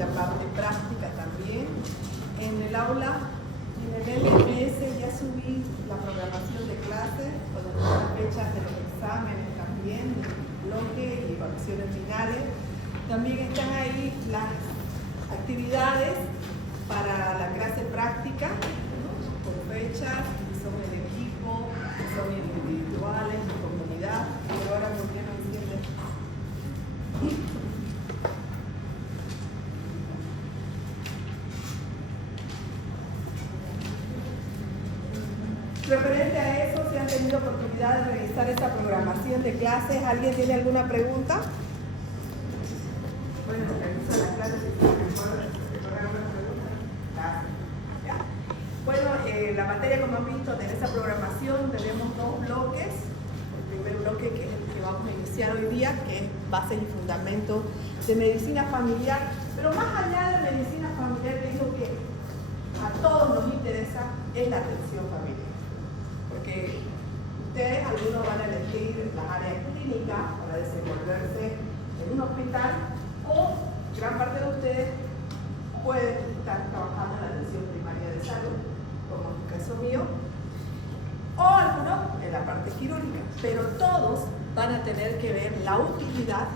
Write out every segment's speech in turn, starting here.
la parte práctica también. En el aula, en el LMS ya subí la programación de clases, con las fechas de los exámenes también, del bloque y evaluaciones finales. También están ahí las actividades para la clase práctica, ¿no? Con fechas, si son en equipo, si son individuales, en comunidad. Y ahora, ¿por qué no entienden? Referente a eso, si han tenido oportunidad de revisar esta programación de clases, ¿alguien tiene alguna pregunta? Bueno, revisa las clases y alguna pregunta. Bueno, la materia, como han visto, en esta programación tenemos dos bloques. El primer bloque, que es el que vamos a iniciar hoy día, que es bases y fundamentos de medicina familiar. Pero más allá de medicina familiar, te digo que a todos nos interesa es la atención familiar. Porque ustedes, algunos van a elegir las áreas clínicas para desenvolverse en un hospital, o gran parte de ustedes pueden estar trabajando en la atención primaria de salud, como en el caso mío, o algunos en la parte quirúrgica, pero todos van a tener que ver la utilidad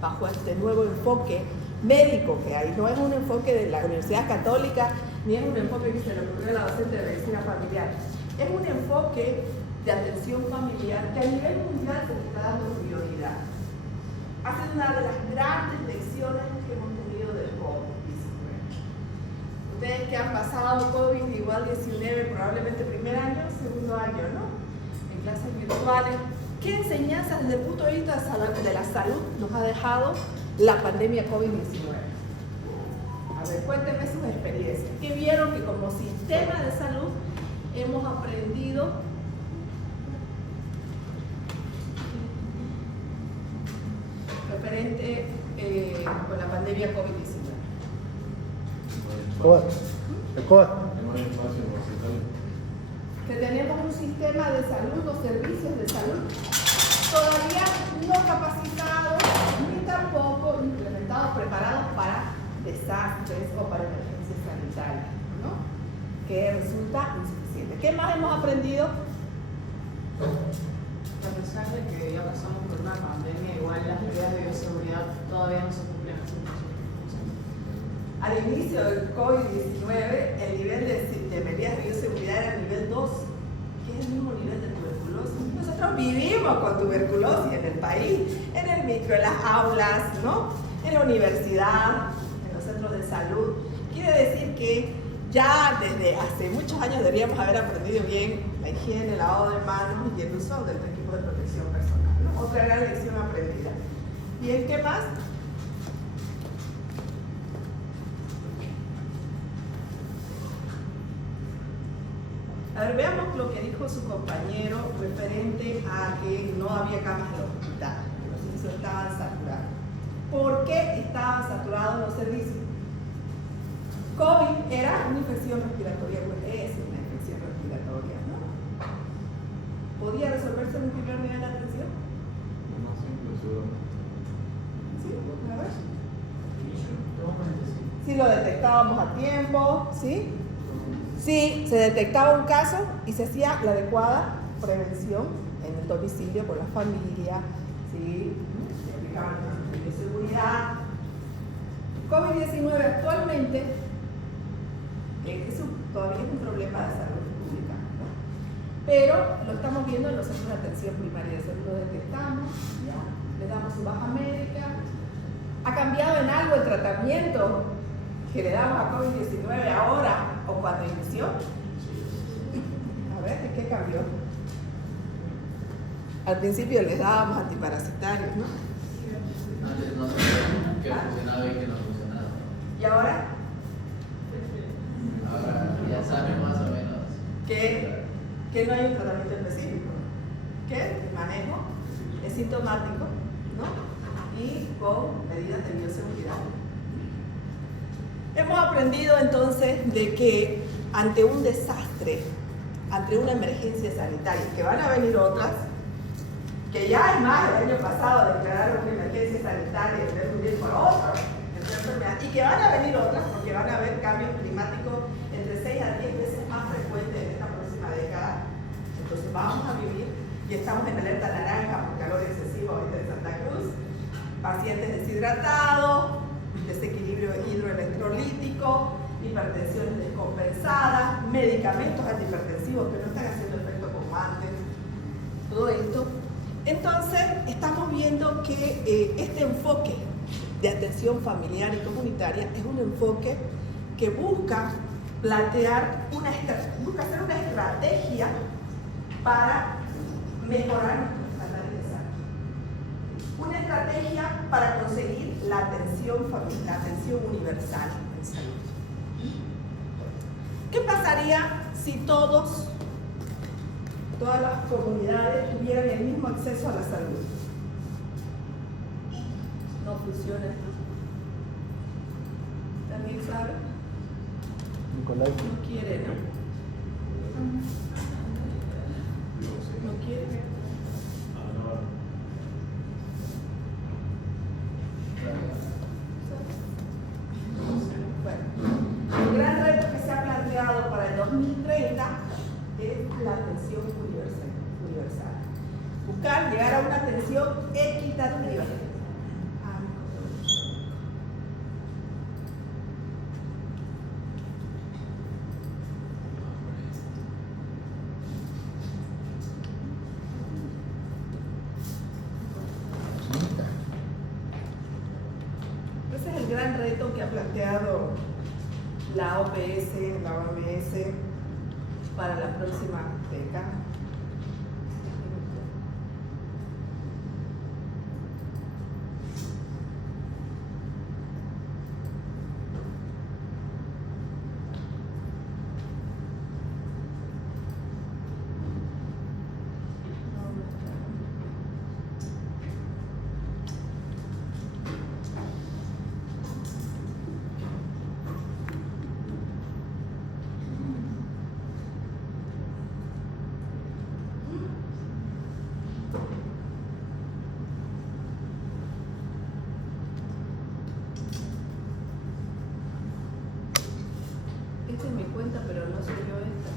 bajo este nuevo enfoque médico que hay. No es un enfoque de la Universidad Católica, ni es un enfoque que se le ocurrió a la docente de medicina familiar. Es un enfoque de atención familiar que a nivel mundial se le está dando prioridad. Ha sido una de las grandes lecciones que hemos tenido del COVID-19. Ustedes que han pasado COVID igual 19, probablemente primer año, segundo año, ¿no? En clases virtuales. ¿Qué enseñanzas desde el punto de vista de la salud nos ha dejado la pandemia COVID-19? A ver, cuéntenme sus experiencias. ¿Qué vieron que como sistema de salud hemos aprendido referente con la pandemia COVID-19? Que tenemos un sistema de salud, los servicios de salud, todavía no capacitados ni tampoco implementados, preparados para desastres o para emergencias sanitarias, ¿no? Que resulta insuficiente. ¿Qué más hemos aprendido? A pesar de que ya pasamos por una pandemia, igual las medidas de bioseguridad todavía no se cumplen al 100%. Al inicio del COVID-19, el nivel de medidas de bioseguridad era el nivel 2, que es el mismo nivel de tuberculosis. Nosotros vivimos con tuberculosis en el país, en el micro, en las aulas, ¿no? En la universidad, en los centros de salud. Quiere decir que ya desde hace muchos años deberíamos haber aprendido bien la higiene, el lavado de manos y el uso del equipo de protección personal, ¿no? Otra gran lección aprendida. Bien, ¿qué más? A ver, veamos lo que dijo su compañero referente a que no había camas en los hospitales, que los servicios estaban saturados. ¿Por qué estaban saturados los servicios? COVID era una infección respiratoria, pues es una infección respiratoria, ¿no? ¿Podía resolverse en un primer nivel de atención? No, Sí, a ver. Si lo detectábamos a tiempo, ¿sí? Sí, se detectaba un caso y se hacía la adecuada prevención en el domicilio por la familia, ¿sí? Se aplicaban las medidas de seguridad. COVID-19 actualmente todavía es un problema de salud pública, ¿no? Pero lo estamos viendo en los centros de atención primaria de salud, lo detectamos, ya, le damos su baja médica. ¿Ha cambiado en algo el tratamiento que le damos a COVID-19 ahora o cuando inició? A ver, ¿de qué cambió? Al principio les dábamos antiparasitarios, ¿no? Antes no sabíamos qué funcionaba y qué no funcionaba. ¿Y ahora? Ahora ya saben más o menos. Que no hay un tratamiento específico, que el manejo es sintomático, ¿no? Y con medidas de bioseguridad. Hemos aprendido entonces de que ante un desastre, ante una emergencia sanitaria, que van a venir otras, que ya es más, el año pasado declararon una emergencia sanitaria en vez de por otra enfermedad, y que van a venir otras, porque van a haber cambios climáticos entre 6 a 10 veces más frecuentes en esta próxima década. Entonces vamos a vivir, y estamos en alerta naranja por calor excesivo ahorita en Santa Cruz, pacientes deshidratados, desequilibrio hidroelectrolítico, hipertensiones descompensadas, medicamentos antihipertensivos que no están haciendo efecto como antes, todo esto. Entonces, estamos viendo que este enfoque de atención familiar y comunitaria es un enfoque que busca plantear busca hacer una estrategia para mejorar nuestros estándares de salud. Una estrategia para conseguir la atención familiar, la atención universal en salud. ¿Qué pasaría si todas las comunidades tuvieran el mismo acceso a la salud? No funciona. ¿También sabe? Nicolás. No quiere, ¿no? No quiere. Bueno, el gran reto que se ha planteado para el 2030 es la atención universal. Buscar llegar a una atención equitativa. Ese es el gran reto que ha planteado la OPS, la OMS para la próxima década. Esta es mi cuenta, pero no soy yo esta.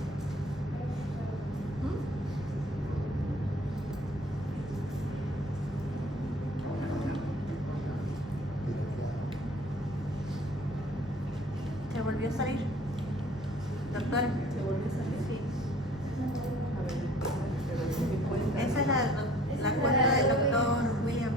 ¿Se volvió a salir? Doctora. ¿Se volvió a salir? Sí. A ver, pero esta es mi cuenta. Esa es la cuenta del doctor Williams.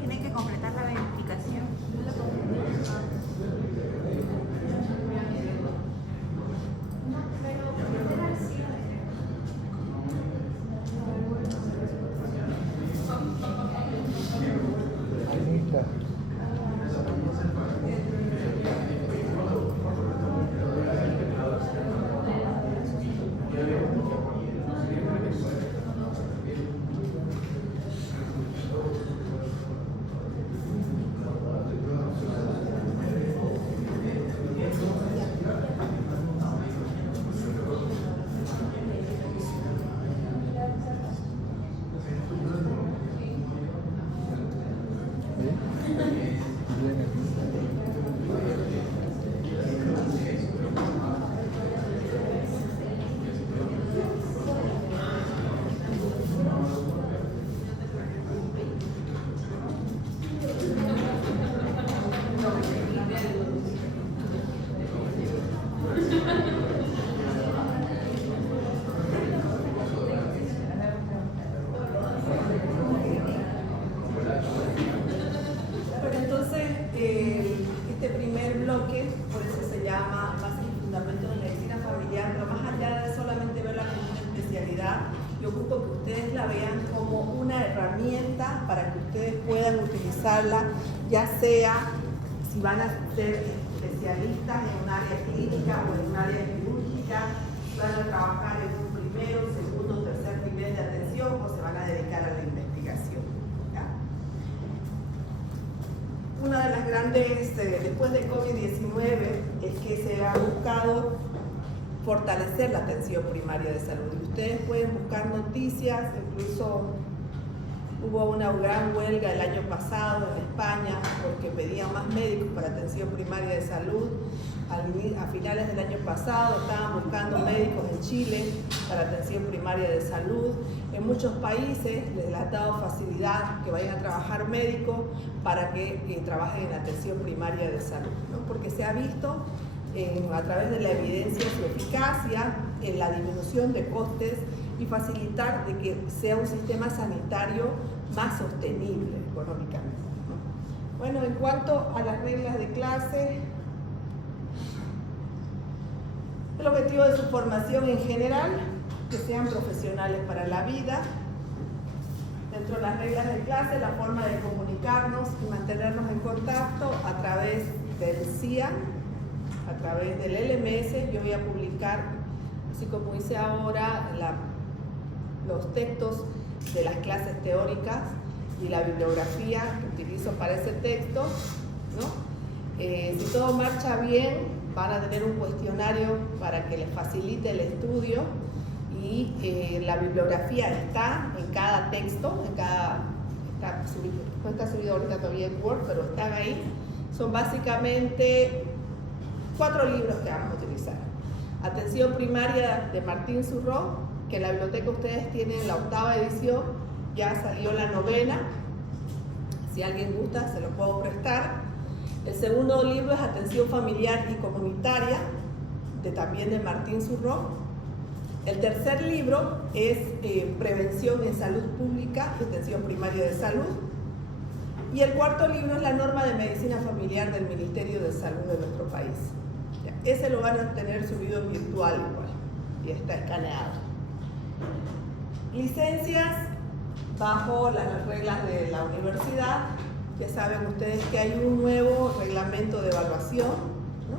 Tiene que completar la verificación. vean como una herramienta para que ustedes puedan utilizarla, ya sea si van a ser especialistas en un área clínica o en un área quirúrgica, van a trabajar en un primero, segundo, tercer nivel de atención o se van a dedicar a la investigación. ¿Ya? Una de las grandes, después de COVID-19, es que se ha buscado fortalecer la atención primaria de salud. Y ustedes pueden buscar noticias, incluso hubo una gran huelga el año pasado en España porque pedían más médicos para atención primaria de salud. A finales del año pasado estaban buscando médicos en Chile para atención primaria de salud. En muchos países les ha dado facilidad que vayan a trabajar médicos para que trabajen en atención primaria de salud, ¿no? Porque se ha visto a través de la evidencia su eficacia en la disminución de costes y facilitar de que sea un sistema sanitario más sostenible económicamente, ¿no? Bueno, en cuanto a las reglas de clase, el objetivo de su formación en general, que sean profesionales para la vida. Dentro de las reglas de clase, la forma de comunicarnos y mantenernos en contacto a través del CIAN, a través del LMS. Yo voy a publicar, así como hice ahora, los textos de las clases teóricas y la bibliografía que utilizo para ese texto, ¿no? Si todo marcha bien, van a tener un cuestionario para que les facilite el estudio y la bibliografía está en cada texto, no está subido ahorita todavía en Word, pero están ahí. Son básicamente 4 libros que vamos a utilizar. Atención primaria de Martín Zurró, que en la biblioteca ustedes tienen la 8ª edición, ya salió la 9ª. Si alguien gusta, se lo puedo prestar. El segundo libro es Atención familiar y comunitaria, también de Martín Zurró. El tercer libro es Prevención en salud pública y atención primaria de salud. Y el cuarto libro es la norma de medicina familiar del Ministerio de Salud de nuestro país. Ese lo van a tener subido en virtual igual y está escaneado. Licencias bajo las reglas de la universidad. Ya saben ustedes que hay un nuevo reglamento de evaluación, ¿no?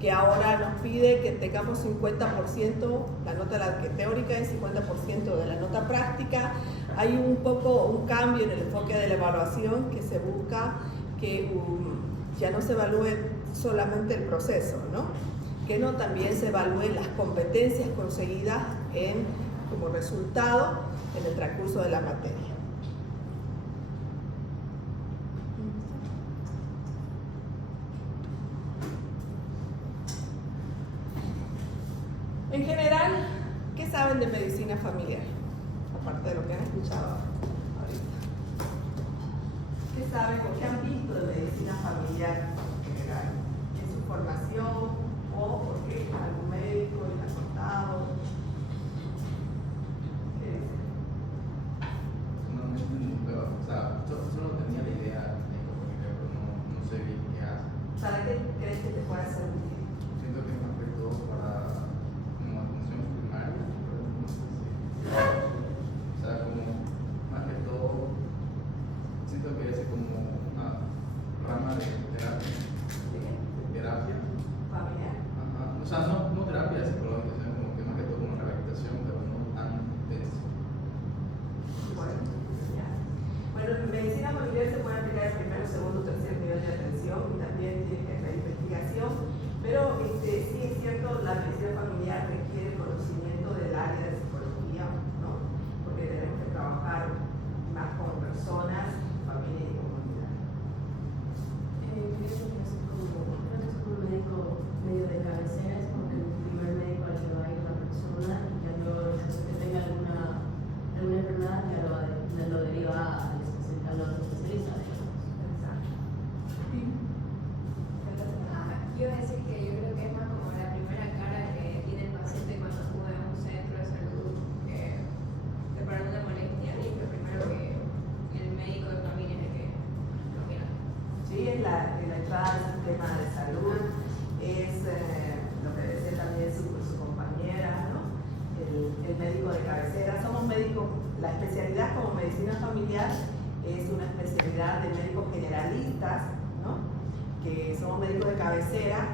Que ahora nos pide que tengamos 50% la nota teórica y 50% de la nota práctica. Hay un cambio en el enfoque de la evaluación, que se busca que ya no se evalúe solamente el proceso, ¿no? Que también se evalúen las competencias conseguidas como resultado en el transcurso de la materia. En general, ¿qué saben de medicina familiar? Aparte de lo que han escuchado ahorita. ¿Qué saben o qué han visto de medicina familiar en general? ¿En su formación o porque algún médico les ha contado? ¿Qué dicen? Solo tenía la idea pero no sé bien qué hace. ¿Para qué crees que te puede ser útil? Siento que es más que todo para atención primaria, pero no sé si. O sea, como más que todo, siento que es como una rama de terapia. ¿De qué? Terapia. Familiar. Ajá. O sea, no terapia psicológica, sino como que más que todo como rehabilitación, pero no tan intensa. Bueno, en medicina familiar se puede aplicar el primero, segundo, tercer nivel de atención y también tiene que haber investigación, pero sí es cierto, la medicina familiar requiere conocimiento del área de psicología, ¿no? Porque tenemos que trabajar más con personas, familia y comunidad. Creo que es como un médico medio de cabecera, es como que el primer médico al que va a ir la persona y que luego que tenga alguna enfermedad que lo deriva a los especialistas. Yo iba a decir que yo creo que es más como la primera cara que tiene el paciente cuando acude a un centro de salud para alguna molestia, y lo primero que el médico de familia es el que lo mira. Sí, es la entrada al sistema de salud, es lo que decía también su compañera, ¿no? El médico de cabecera. Somos médicos La especialidad como medicina familiar es una especialidad de médicos generalistas, ¿no? Que somos médicos de cabecera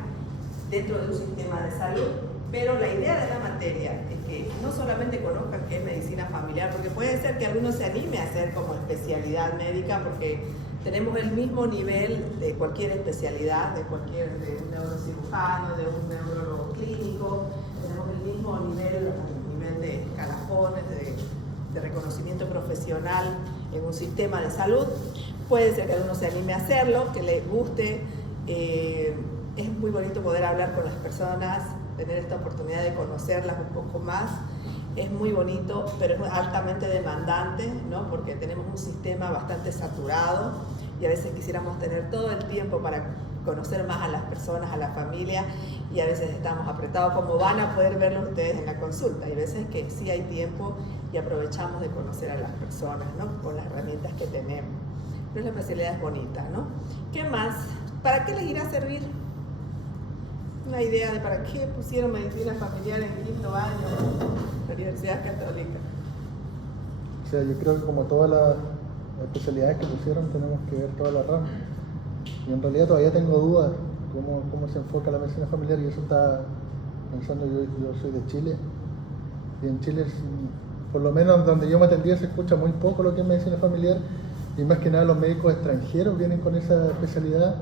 dentro de un sistema de salud, pero la idea de la materia es que no solamente conozcan qué es medicina familiar, porque puede ser que alguno se anime a hacer como especialidad médica, porque tenemos el mismo nivel de cualquier especialidad, de un neurocirujano, de un neurólogo clínico, tenemos el mismo nivel de escalafones, de reconocimiento profesional en un sistema de salud. Puede ser que alguno se anime a hacerlo, que le guste. Es muy bonito poder hablar con las personas, tener esta oportunidad de conocerlas un poco más. Es muy bonito, pero es altamente demandante, ¿no? Porque tenemos un sistema bastante saturado y a veces quisiéramos tener todo el tiempo para conocer más a las personas, a la familia, y a veces estamos apretados, como van a poder verlo ustedes en la consulta. Hay veces que sí hay tiempo y aprovechamos de conocer a las personas, ¿no? Con las herramientas que tenemos. Pero la especialidad es bonita, ¿no? ¿Qué más? ¿Para qué les irá a servir? Una idea de para qué pusieron medicina familiar en quinto año en la Universidad Católica. O sea, yo creo que como todas las especialidades que pusieron, tenemos que ver toda la rama. Y en realidad todavía tengo dudas cómo se enfoca la medicina familiar, y eso está pensando, yo soy de Chile, y en Chile, por lo menos donde yo me atendía, se escucha muy poco lo que es medicina familiar, y más que nada los médicos extranjeros vienen con esa especialidad,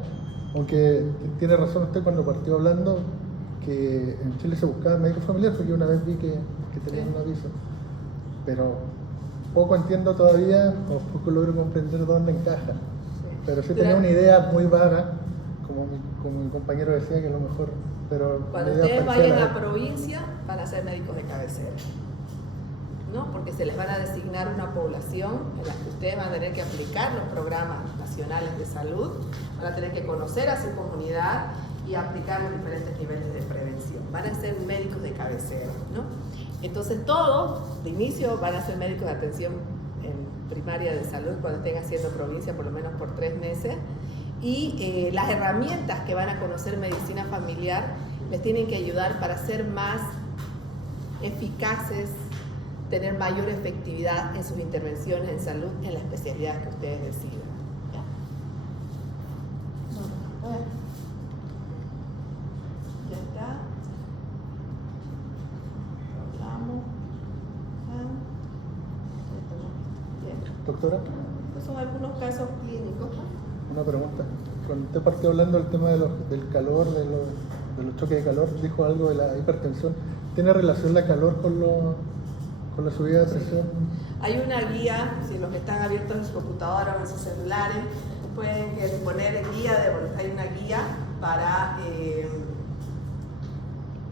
aunque tiene razón usted cuando partió hablando que en Chile se buscaba médico familiar, porque una vez vi que tenían un aviso, pero poco entiendo todavía, o poco logro comprender dónde encaja. Pero sí tenía una idea muy vaga, como mi compañero decía, que a lo mejor, pero cuando ustedes vayan a provincia, van a ser médicos de cabecera, ¿no? Porque se les van a designar una población en la que ustedes van a tener que aplicar los programas nacionales de salud, van a tener que conocer a su comunidad y aplicar los diferentes niveles de prevención. Van a ser médicos de cabecera, ¿no? Entonces todos, de inicio, van a ser médicos de atención primaria de salud cuando estén haciendo provincia, por lo menos por 3 meses, y las herramientas que van a conocer medicina familiar les tienen que ayudar para ser más eficaces, tener mayor efectividad en sus intervenciones en salud en la especialidad que ustedes decidan. ¿Ya? Ya está. Hablamos. Doctora, Estos son algunos casos clínicos. una pregunta. Cuando usted partió hablando del tema del calor, de los choques de calor, dijo algo de la hipertensión. ¿Tiene relación la calor con la subida de presión? Hay una guía, si los que están abiertos en su computadora o en sus celulares, pueden poner hay una guía para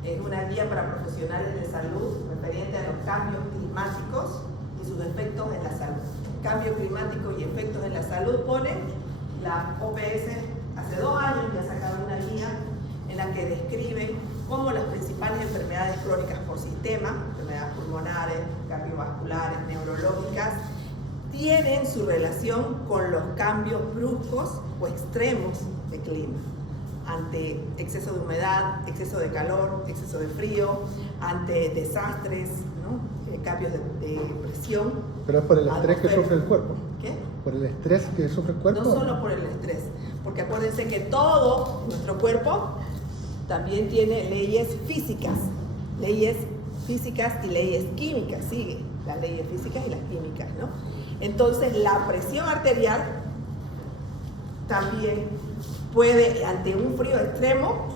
es una guía para profesionales de salud referente a los cambios climáticos y sus efectos en la salud. Cambio climático y efectos en la salud pone la OPS hace 2 años ya sacaron una guía en la que describe cómo las principales enfermedades crónicas por sistema, enfermedades pulmonares, cardiovasculares, neurológicas, tienen su relación con los cambios bruscos o extremos de clima, ante exceso de humedad, exceso de calor, exceso de frío, ante desastres, ¿no? Cambios de presión. Pero es por el estrés que sufre el cuerpo. ¿Qué? ¿Por el estrés que sufre el cuerpo? No solo por el estrés, porque acuérdense que todo nuestro cuerpo también tiene leyes físicas y leyes químicas, sigue las leyes físicas y las químicas, ¿no? Entonces la presión arterial también puede, ante un frío extremo,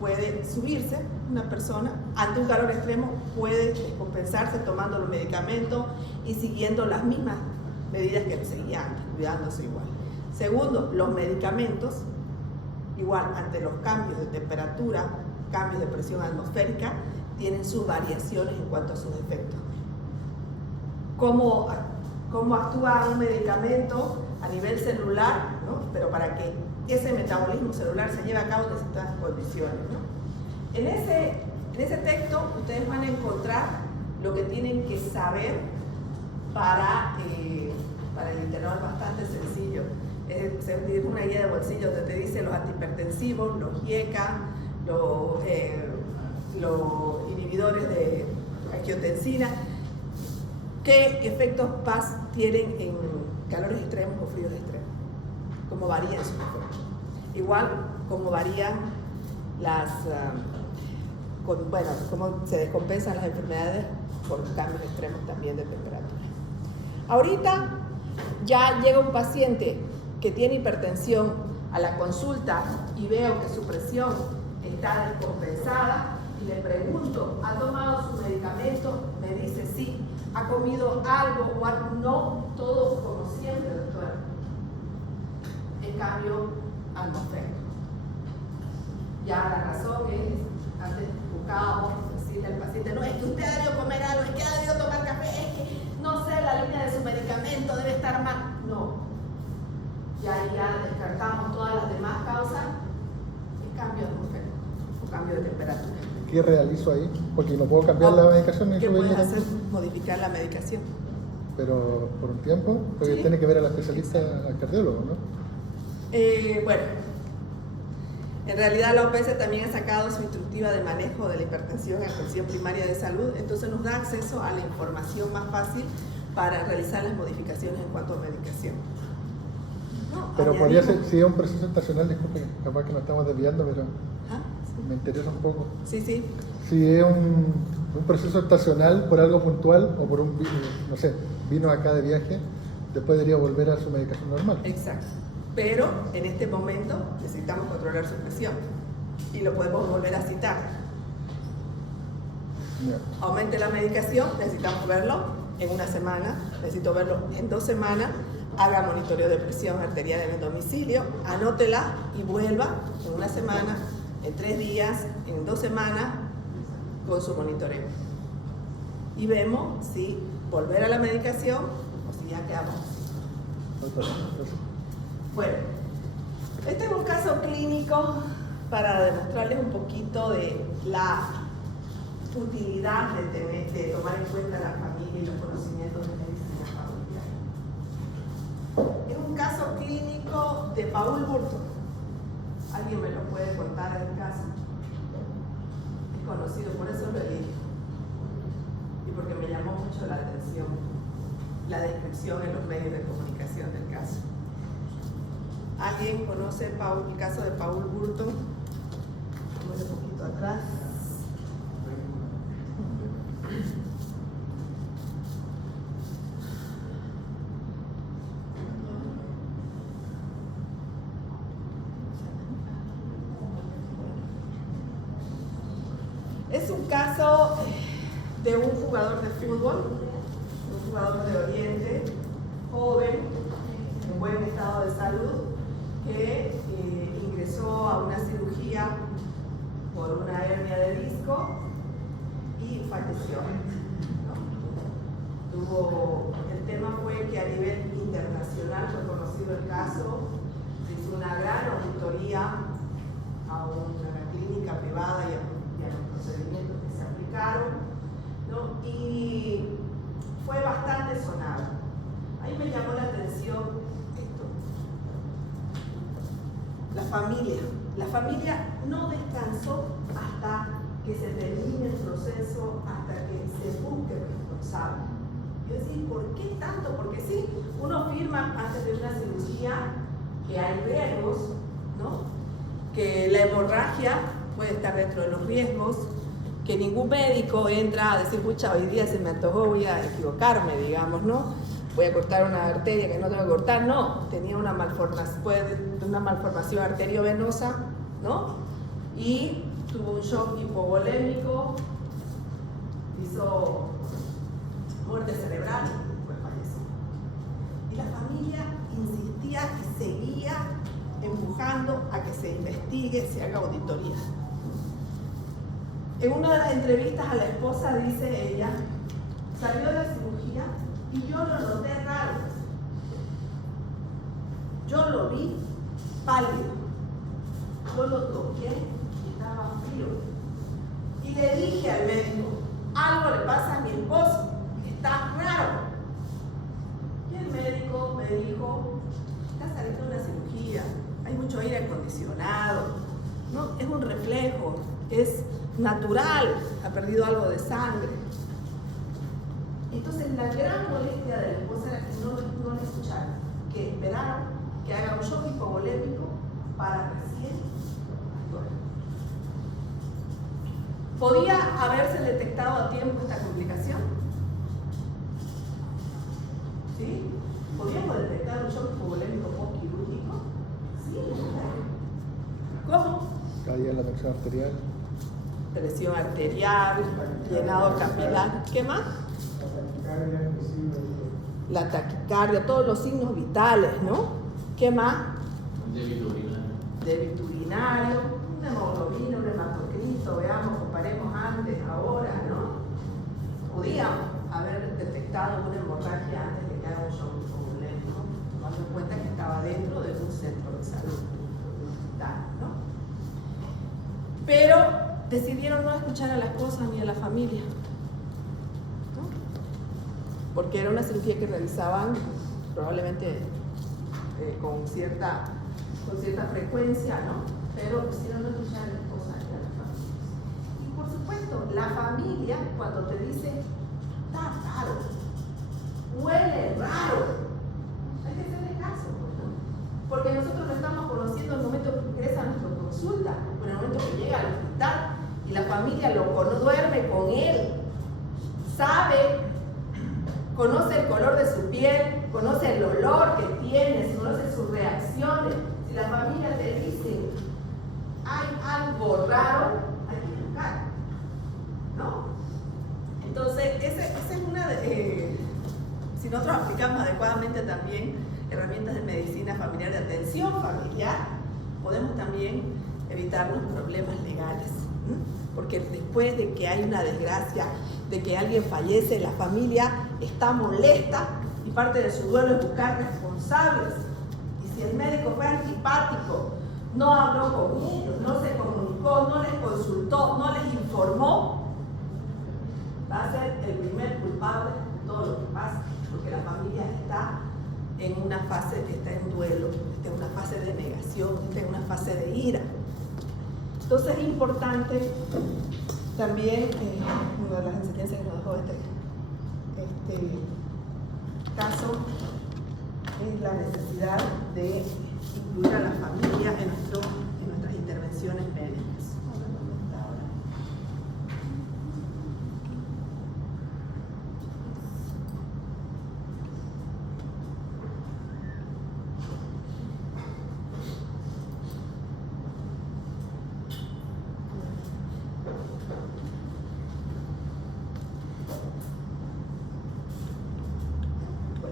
puede subirse una persona, ante un calor extremo puede descompensarse tomando los medicamentos y siguiendo las mismas medidas que seguían antes, cuidándose igual. Segundo, los medicamentos, igual ante los cambios de temperatura, cambios de presión atmosférica, tienen sus variaciones en cuanto a sus efectos. ¿Cómo actúa un medicamento a nivel celular, ¿no? Pero para que ese metabolismo celular se lleve a cabo en estas condiciones, ¿no? En ese texto ustedes van a encontrar lo que tienen que saber para el internado. Es bastante sencillo. Es una guía de bolsillo donde te dice los antihipertensivos, los IECA, los inhibidores de angiotensina, ¿Qué efectos PAS tienen en calores extremos o fríos extremos? ¿Cómo varían sus efectos? Igual, cómo varían cómo se descompensan las enfermedades por cambios extremos también de temperatura. Ahorita ya llega un paciente que tiene hipertensión a la consulta y veo que su presión está descompensada y le pregunto, ¿ha tomado su medicamento? Me dice sí. ¿Ha comido algo o algo? No, todo como siempre, doctora. En cambio atmosférico. Ya la razón es, antes buscábamos decirle al paciente, no, es que usted ha debido comer algo, es que ha debido tomar café, es que no sé, la línea de su medicamento debe estar mal. No. Ya descartamos todas las demás causas, es cambio atmosférico o cambio de temperatura. ¿Qué realizo ahí? Porque no puedo cambiar la medicación ni ¿Qué puedes subirla hacer? tampoco. Modificar la medicación. Pero por un tiempo, porque Sí. tiene que ver al especialista, al cardiólogo, ¿no? Bueno, en realidad la OPS también ha sacado su instructiva de manejo de la hipertensión en atención primaria de salud, entonces nos da acceso a la información más fácil para realizar las modificaciones en cuanto a medicación. No, Pero podría ser, añadimos- si es un proceso estacional, disculpe, capaz que nos estamos desviando, pero ¿Ah? me interesa un poco. Sí, sí. Si es un proceso estacional por algo puntual o por un, no sé, vino acá de viaje, después debería volver a su medicación normal. Exacto. Pero en este momento necesitamos controlar su presión y lo podemos volver a citar. Ya. Aumente la medicación, necesitamos verlo en una semana, necesito verlo en 2 semanas, haga monitoreo de presión arterial en el domicilio, anótela y vuelva en una semana, en 3 días, en 2 semanas con su monitoreo. Y vemos si volver a la medicación o si ya quedamos. Doctora, gracias. Bueno, este es un caso clínico para demostrarles un poquito de la utilidad de tomar en cuenta la familia y los conocimientos de medicina familiar. Es un caso clínico de Paul Burton. ¿Alguien me lo puede contar el caso? Es conocido, por eso lo elegí. Y porque me llamó mucho la atención la descripción en los medios de comunicación del caso. ¿Alguien conoce el caso de Paul Burton? Vamos un poquito atrás. Es un caso de un jugador de fútbol, un jugador de Oriente, joven, en buen estado de salud, que ingresó a una cirugía por una hernia de disco y falleció. El tema fue que a nivel internacional fue conocido el caso, se hizo una gran auditoría a una clínica privada y a los procedimientos que se aplicaron, ¿no? Y fue bastante sonado. Ahí me llamó la atención esto. La familia no descansó hasta que se termine el proceso, hasta que se busque el responsable. Yo decía, ¿por qué tanto? Porque sí, uno firma antes de una cirugía que hay riesgos, ¿no? Que la hemorragia puede estar dentro de los riesgos, que ningún médico entra a decir, pucha, hoy día se me antojó, voy a equivocarme, digamos, ¿no? Voy a cortar una arteria que no tengo que cortar. No, tenía una malformación arteriovenosa, ¿no? Y tuvo un shock hipovolémico, hizo muerte cerebral, pues falleció. Y la familia insistía y seguía empujando a que se investigue, se haga auditoría. En una de las entrevistas a la esposa dice ella, salió de la cirugía y yo lo noté raro. Yo lo vi pálido. Yo lo toqué y estaba frío. Y le dije al médico, algo le pasa a mi esposo, está raro. Y el médico me dijo, está saliendo de una cirugía, hay mucho aire acondicionado, ¿no? Es un reflejo, es natural, ha perdido algo de sangre. Entonces la gran molestia de la esposa era que no le escucharon, que esperaron que haga un shock hipovolémico para recién actuar. ¿Podía haberse detectado a tiempo esta complicación? ¿Sí? ¿Podríamos detectar un shock hipovolémico postquirúrgico? Sí, ¿cómo? Caía la tensión arterial. Presión arterial, llenado capilar, ¿qué más? La taquicardia, todos los signos vitales, ¿no? ¿Qué más? Débito urinario, una hemoglobina, un hematocrito, veamos, comparemos antes, ahora, ¿no? Podíamos haber detectado una hemorragia antes de que haga un shock hipovolémico, tomando en cuenta que estaba dentro de un centro de salud, de un hospital, ¿no? Pero decidieron no escuchar a la esposa ni a la familia, ¿no? Porque era una cirugía que realizaban probablemente con cierta frecuencia, ¿no? Pero decidieron no escuchar a la esposa ni a la familia. Y por supuesto, la familia cuando te dice, está raro, huele raro, hay que hacerle caso, ¿no? Porque nosotros lo estamos conociendo en el momento que ingresa a nuestra consulta, en el momento que llega al hospital. Y la familia duerme con él, sabe, conoce el color de su piel, conoce el olor que tiene, conoce sus reacciones. Si la familia te dice, hay algo raro, hay que buscar, ¿no? Entonces, esa es una de... si nosotros aplicamos adecuadamente también herramientas de medicina familiar, de atención familiar, podemos también evitar los problemas legales. Porque después de que hay una desgracia, de que alguien fallece, la familia está molesta y parte de su duelo es buscar responsables. Y si el médico fue antipático, no habló con ellos, no se comunicó, no les consultó, no les informó, va a ser el primer culpable de todo lo que pasa, porque la familia está en una fase, está en duelo, está en una fase de negación, está en una fase de ira. Entonces es importante también, una de las enseñanzas que nos dejó este caso es la necesidad de incluir a la familia en nuestras intervenciones médicas.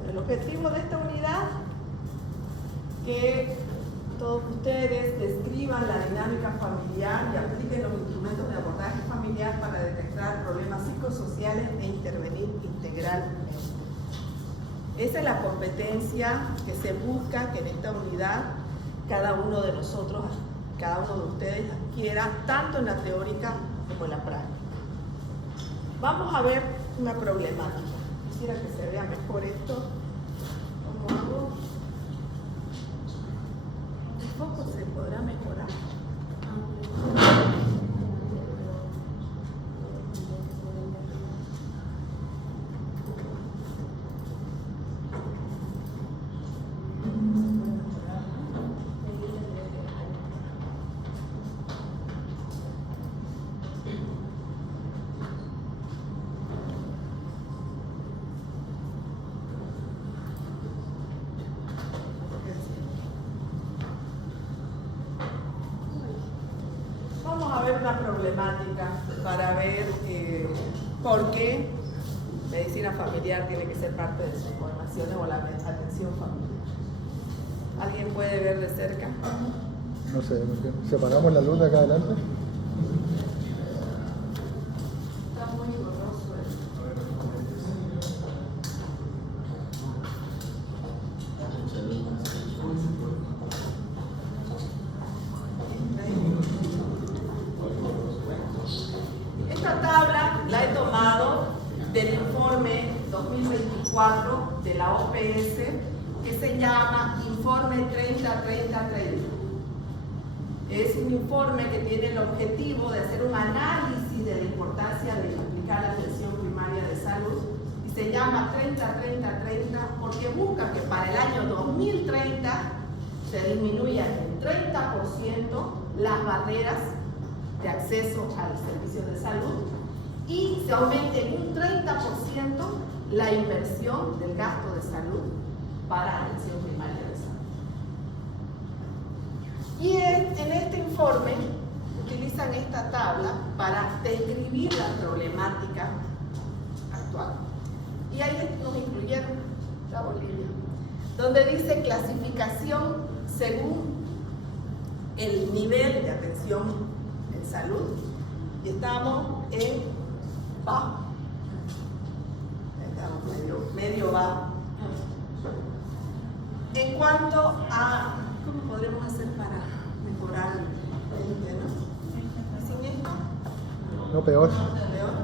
El objetivo de esta unidad, que todos ustedes describan la dinámica familiar y apliquen los instrumentos de abordaje familiar para detectar problemas psicosociales e intervenir integralmente. Esa es la competencia que se busca que en esta unidad cada uno de nosotros, cada uno de ustedes adquiera tanto en la teórica como en la práctica. Vamos a ver una problemática. Quisiera que se vea mejor esto. ¿Cómo hago? ¿El foco se podrá mejorar? Vamos a ver una problemática para ver por qué medicina familiar tiene que ser parte de sus formaciones o la atención familiar. ¿Alguien puede ver de cerca? No sé, si apagamos la luz de acá adelante. Está muy borroso esto. Esta tabla la he tomado del informe 2024 de la OPS, que se llama Informe 30-30-30. Es un informe que tiene el objetivo de hacer un análisis de la importancia de aplicar la atención primaria de salud y se llama 30-30-30 porque busca que para el año 2030 se disminuyan en 30% las barreras de acceso al servicio de salud y se aumente en un 30% la inversión del gasto de salud para atención primaria de salud. Y en este informe utilizan esta tabla para describir la problemática actual. Y ahí nos incluyeron la Bolivia, donde dice clasificación según el nivel de atención en salud. Y estamos en bajo. Estamos medio bajo. En cuanto a cómo podremos hacer para mejorar el ¿no? ¿Sin esto? No, peor. ¿Peor?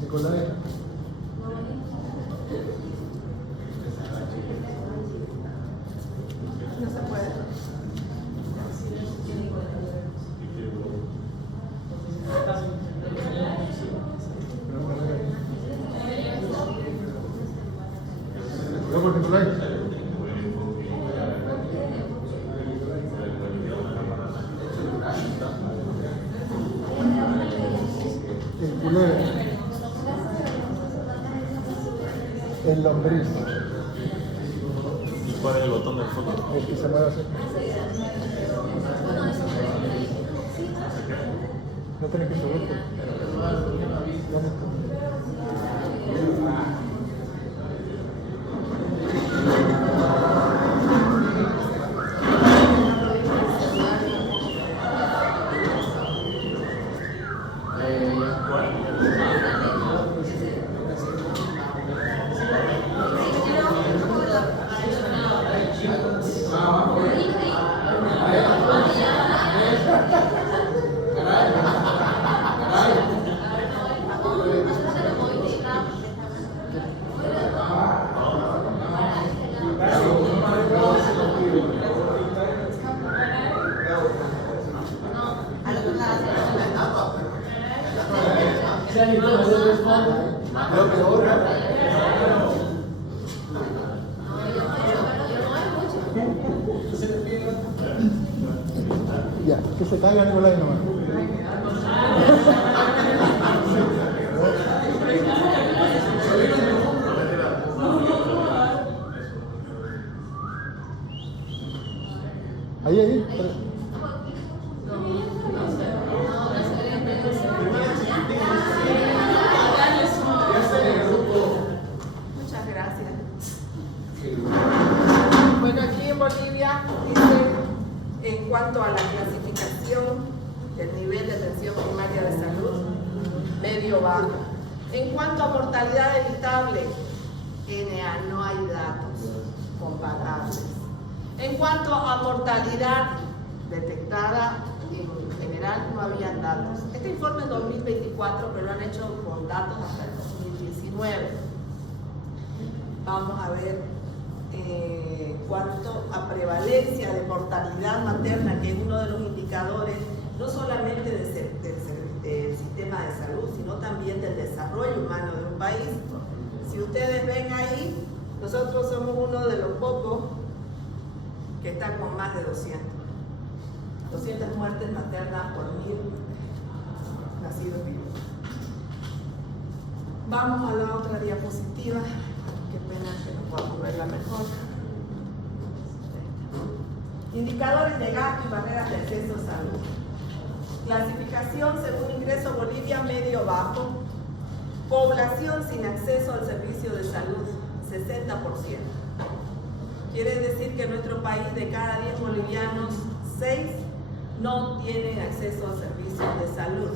Nicolás. No se puede. No, por Nicolás. El culero. El lombriz. ¿Cuál es el botón del fondo? El que se mueve así. No tenés que subirte. ¿Dónde está? Ya, que se caiga Nicolás nomás. Ahí. Muchas gracias. Bueno, aquí en Bolivia dice, en cuanto a la clasificación del nivel de atención primaria de salud, medio bajo. En cuanto a mortalidad evitable, NA, no hay datos comparables. En cuanto a mortalidad detectada, en general no había datos. Este informe es 2024, pero lo han hecho con datos hasta el 2019. Vamos a ver cuanto a prevalencia de mortalidad materna, que es uno de los indicadores no solamente del sistema de salud, sino también del desarrollo humano de un país. Si ustedes ven ahí, nosotros somos uno de los pocos que está con más de 200 muertes maternas por 1000 nacidos vivos. Vamos a la otra diapositiva. Qué pena que no podamos verla mejor. Indicadores de gasto y barreras de acceso a salud. Clasificación según ingreso Bolivia medio bajo. Población sin acceso al servicio de salud, 60%. Quiere decir que en nuestro país de cada 10 bolivianos, 6 no tienen acceso a servicios de salud.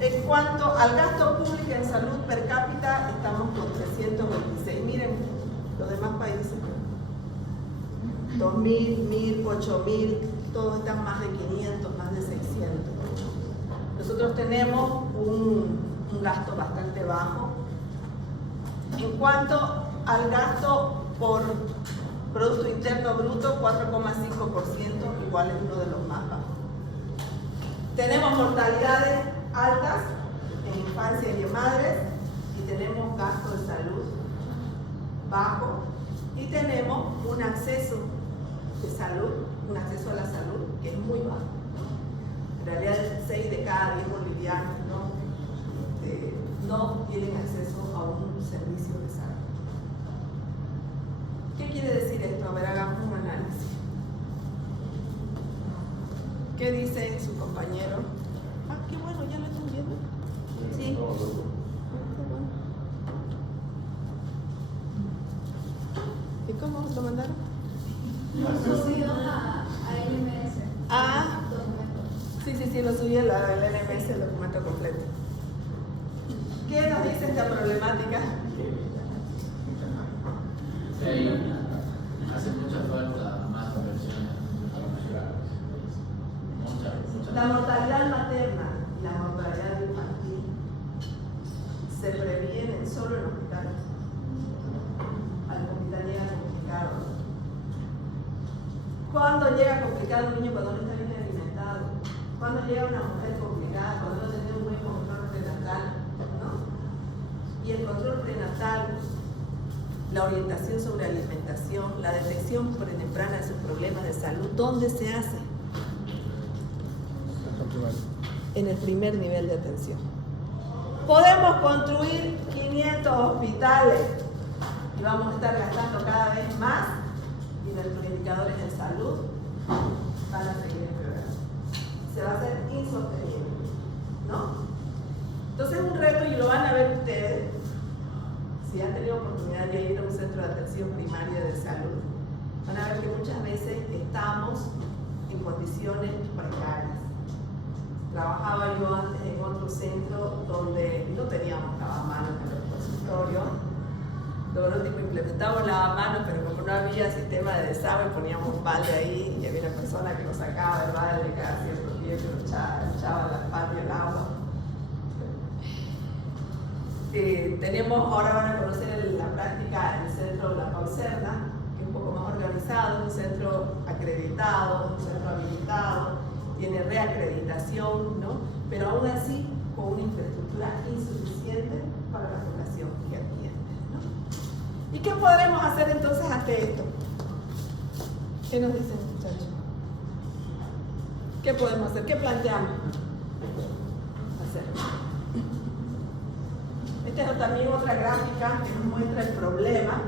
En cuanto al gasto público en salud per cápita, estamos con 326. Miren, los demás países, 2.000, 1.000, 8.000, todos están más de 500, más de 600. Nosotros tenemos un gasto bastante bajo. En cuanto al gasto por Producto Interno Bruto, 4,5%, igual es uno de los más bajos. Tenemos mortalidades altas, en infancia y en madres, y tenemos gasto de salud bajo, y tenemos un acceso de salud, un acceso a la salud que es muy bajo. En realidad 6 de cada 10 bolivianos no tienen acceso a un servicio de salud. ¿Qué quiere decir esto? A ver, hagamos un análisis. ¿Qué dice su compañero? Ah, qué bueno, ¿ya lo están viendo? Sí. ¿Y cómo lo mandaron? Lo subió a LMS. Ah, Documento. sí, lo subí al LMS, el documento completo. ¿Qué nos dice esta problemática? Sí, hace mucha falta más inversión en La mortalidad materna y la mortalidad infantil se previenen solo en hospitales. Al hospital llega complicado. ¿Cuándo llega complicado un niño? Cuando no está bien alimentado. ¿Cuándo llega una mujer complicada? Cuando no tiene un buen control prenatal, ¿no? Y el control prenatal, la orientación sobre alimentación, la detección pretemprana de sus problemas de salud, ¿dónde se hace? En el primer nivel de atención. Podemos construir 500 hospitales y vamos a estar gastando cada vez más y nuestros indicadores de salud van a seguir empeorando. Se va a hacer insostenible, ¿no? Entonces es un reto y lo van a ver ustedes si han tenido oportunidad de ir a un centro de atención primaria de salud. Van a ver que muchas veces estamos en condiciones precarias. Trabajaba yo antes en otro centro donde no teníamos lavamanos en el consultorio. Lo último, implementamos lavamanos, pero como no había sistema de desagüe, poníamos un balde ahí y había una persona que lo sacaba del balde cada cierto tiempo y lo echaba la patio el agua. Ahora van a conocer la práctica en el centro de La Paucerna, que es un poco más organizado, un centro acreditado, un centro habilitado, tiene reacreditación, ¿no? Pero aún así con una infraestructura insuficiente para la población que atiende, ¿no? ¿Y qué podremos hacer entonces ante esto? ¿Qué nos dicen, muchachos? ¿Qué podemos hacer? ¿Qué planteamos hacer? Esta es también otra gráfica que nos muestra el problema,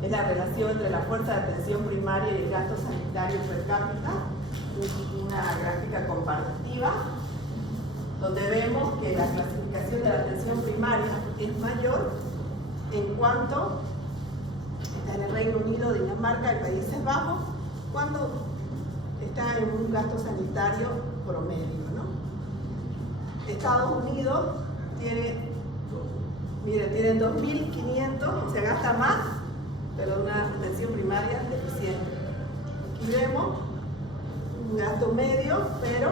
es la relación entre la fuerza de atención primaria y el gasto sanitario per cápita, una gráfica comparativa, donde vemos que la clasificación de la atención primaria es mayor en cuanto está en el Reino Unido, Dinamarca y Países Bajos, cuando está en un gasto sanitario promedio, ¿no? Estados Unidos tiene 2.500, se gasta más, pero una atención primaria deficiente. Aquí vemos un gasto medio, pero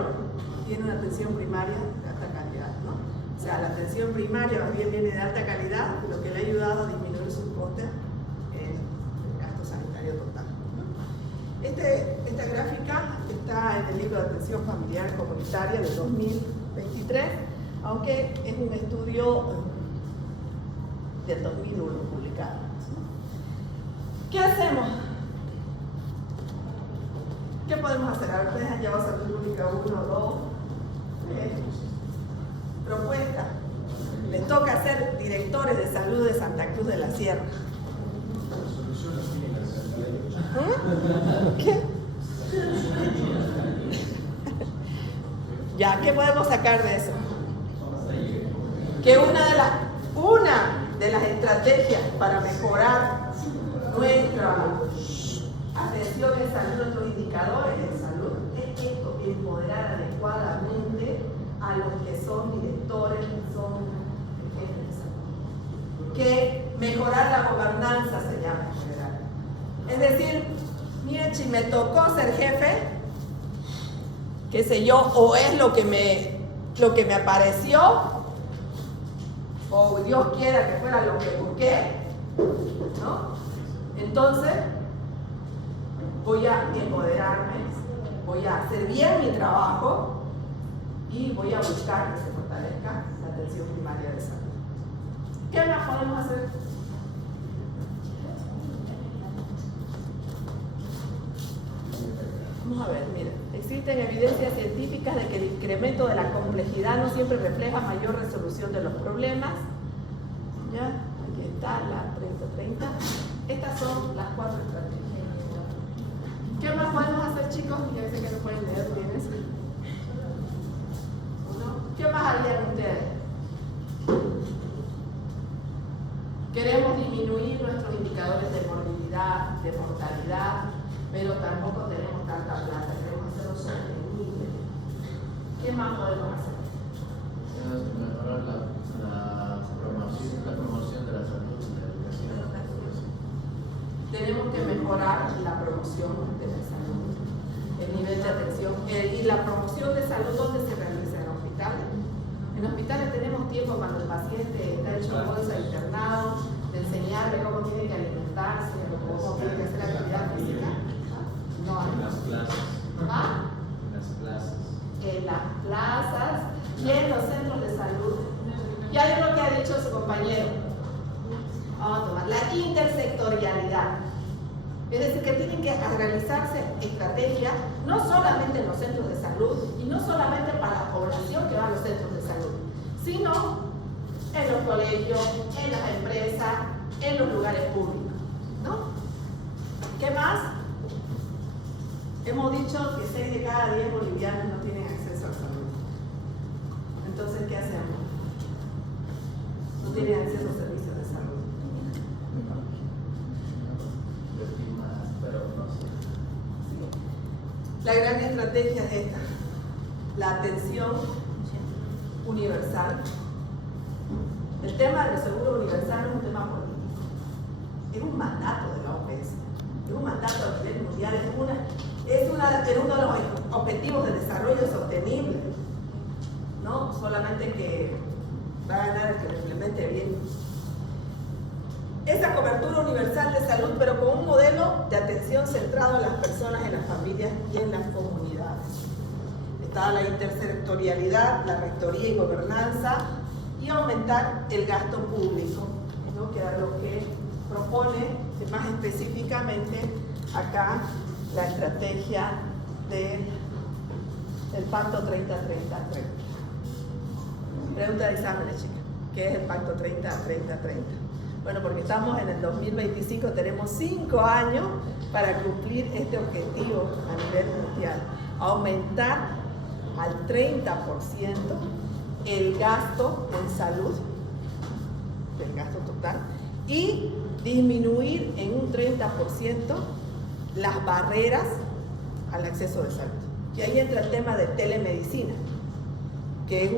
tiene una atención primaria de alta calidad, ¿no? O sea, la atención primaria más bien viene de alta calidad, lo que le ha ayudado a disminuir sus costes en el gasto sanitario total, ¿no? Esta gráfica está en el libro de atención familiar comunitaria de 2023, aunque es un estudio del 2001 publicado. ¿Qué hacemos? ¿Qué podemos hacer? A ver, ustedes han llevado salud pública 1, 2, 3 propuestas. Les toca ser directores de salud de Santa Cruz de la Sierra. ¿Qué? Ya, ¿qué podemos sacar de eso? Que una de las estrategias para mejorar nuestra atención en salud, nuestros indicadores de salud, es esto, empoderar adecuadamente a los que son directores, que son jefes de salud. Que mejorar la gobernanza se llama en general. Es decir, mire, si me tocó ser jefe, qué sé yo, o es lo que me apareció, o Dios quiera que fuera lo que busqué, ¿no? Entonces, voy a empoderarme, voy a hacer bien mi trabajo y voy a buscar que se fortalezca la atención primaria de salud. ¿Qué más podemos hacer? Vamos a ver, mira, existen evidencias científicas de que el incremento de la complejidad no siempre refleja mayor resolución de los problemas. ¿Ya? Aquí está la 30-30. Estas son las 4 estrategias. ¿Qué más podemos hacer, chicos? Ya sé que no pueden leer bien eso. ¿Qué más harían ustedes? Queremos disminuir nuestros indicadores de morbilidad, de mortalidad, pero tampoco tenemos tanta plata, queremos hacerlo sostenible. ¿Qué más podemos hacer? Mejorar la promoción de la salud y la educación. Tenemos que mejorar la promoción de la salud, el nivel de atención. Y la promoción de salud, ¿dónde se realiza? ¿En hospitales? En hospitales tenemos tiempo cuando el paciente está hecho bolsa, internado, de enseñarle cómo tiene que alimentarse, cómo tiene que hacer actividad física. No hay. En las plazas. ¿Ah? En las plazas. En las plazas y en los centros de salud. Y hay uno que ha dicho su compañero. Vamos a tomar la intersectorialidad. Es decir, que tienen que realizarse estrategias no solamente en los centros de salud y no solamente para la población que va a los centros de salud, sino en los colegios, en las empresas, en los lugares públicos, ¿no? ¿Qué más? Hemos dicho que 6 de cada 10 bolivianos no tienen acceso a la salud. Entonces, ¿qué hacemos? No tienen acceso a servicios de salud. Pero no sé. La gran estrategia es esta, la atención universal. El tema del seguro universal es un tema político, es un mandato de la OPS, es un mandato a nivel mundial, es uno de los objetivos de desarrollo sostenible, ¿no? Solamente que va a ganar el que lo implemente bien. Esa cobertura universal de salud, pero con un modelo de atención centrado en las personas, en las familias y en las comunidades. Está la intersectorialidad, la rectoría y gobernanza, y aumentar el gasto público, ¿no? Que es lo que propone más específicamente acá la estrategia del Pacto 30-30-30. Pregunta de exámenes, chicas. ¿Qué es el Pacto 30-30-30? Bueno, porque estamos en el 2025, tenemos 5 años para cumplir este objetivo a nivel mundial. Aumentar al 30% el gasto en salud, del gasto total, y disminuir en un 30% las barreras al acceso de salud. Y ahí entra el tema de telemedicina, que es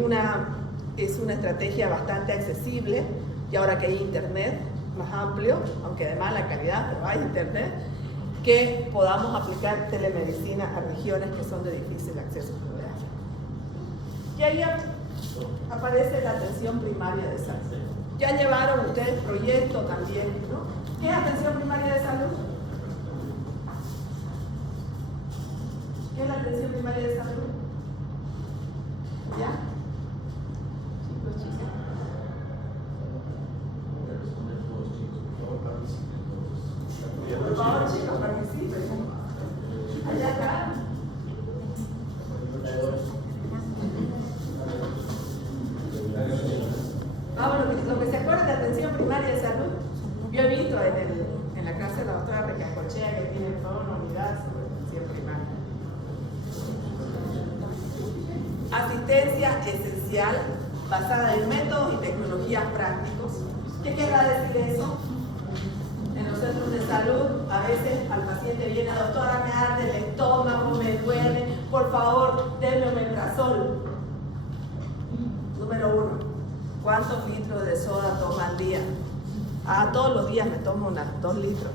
una estrategia bastante accesible, y ahora que hay internet más amplio, aunque además la calidad, pero hay internet, que podamos aplicar telemedicina a regiones que son de difícil acceso. Y ahí aparece la atención primaria de salud. Ya llevaron ustedes proyecto también, ¿no? ¿Qué es atención primaria de salud? ¿Qué es la atención primaria de salud? ¿Ya? Chicos, chicas. Por favor, chicos, participen. Allá acá. Lo que se acuerda de atención primaria de salud, yo he visto en la clase de la doctora Recacochea que tiene toda una unidad sobre atención primaria. Asistencia esencial basada en métodos y tecnologías prácticos. ¿Qué querrá decir eso? En los centros de salud, a veces al paciente viene, doctora, me arde el estómago, me duele, por favor, denme omeprazol. Número 1. ¿Cuántos litros de soda toma al día? Todos los días me tomo 2 litros.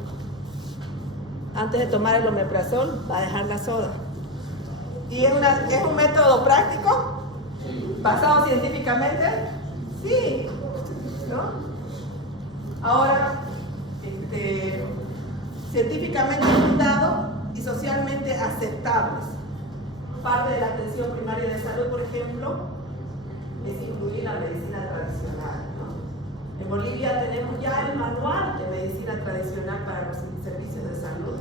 Antes de tomar el omeprazol, va a dejar la soda. ¿Y es un método práctico? ¿Basado científicamente? Sí. ¿No? Ahora, científicamente fundado y socialmente aceptables. Parte de la atención primaria de salud, por ejemplo, es incluir la medicina tradicional, ¿no? En Bolivia tenemos ya el manual de medicina tradicional para los servicios de salud,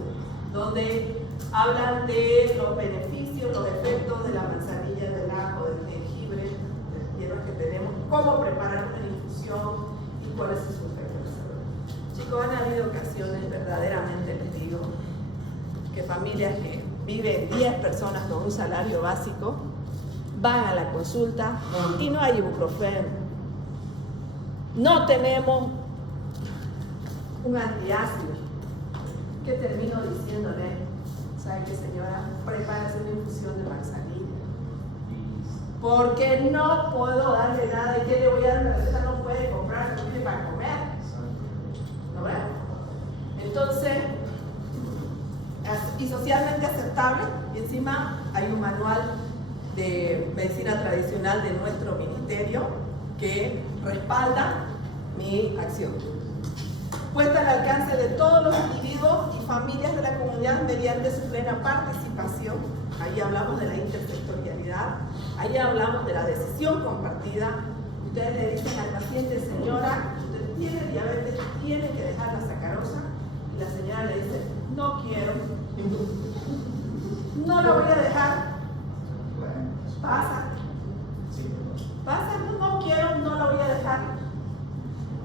donde hablan de los beneficios, los efectos de la manzanilla, del ajo, del jengibre, de las hierbas que tenemos, cómo preparar una infusión y cuál es su efecto en la salud. Chicos, han habido ocasiones, verdaderamente les digo, que familias que viven 10 personas con un salario básico van a la consulta y no hay ibuprofeno. No tenemos un antiácido. ¿Qué termino diciéndole? ¿Sabe qué, señora? Prepárese una infusión de manzanilla. Porque no puedo darle nada. ¿Y qué le voy a dar? La receta no puede comprar, no tiene para comer. ¿No ven? Entonces, y socialmente aceptable, y encima hay un manual de medicina tradicional de nuestro ministerio que respalda mi acción. Puesta al alcance de todos los individuos y familias de la comunidad mediante su plena participación. Ahí hablamos de la intersectorialidad, ahí hablamos de la decisión compartida. Ustedes le dicen al paciente, señora, usted tiene diabetes, tiene que dejar la sacarosa, y la señora le dice, no quiero, no la voy a dejar. Pasa, no quiero, no la voy a dejar.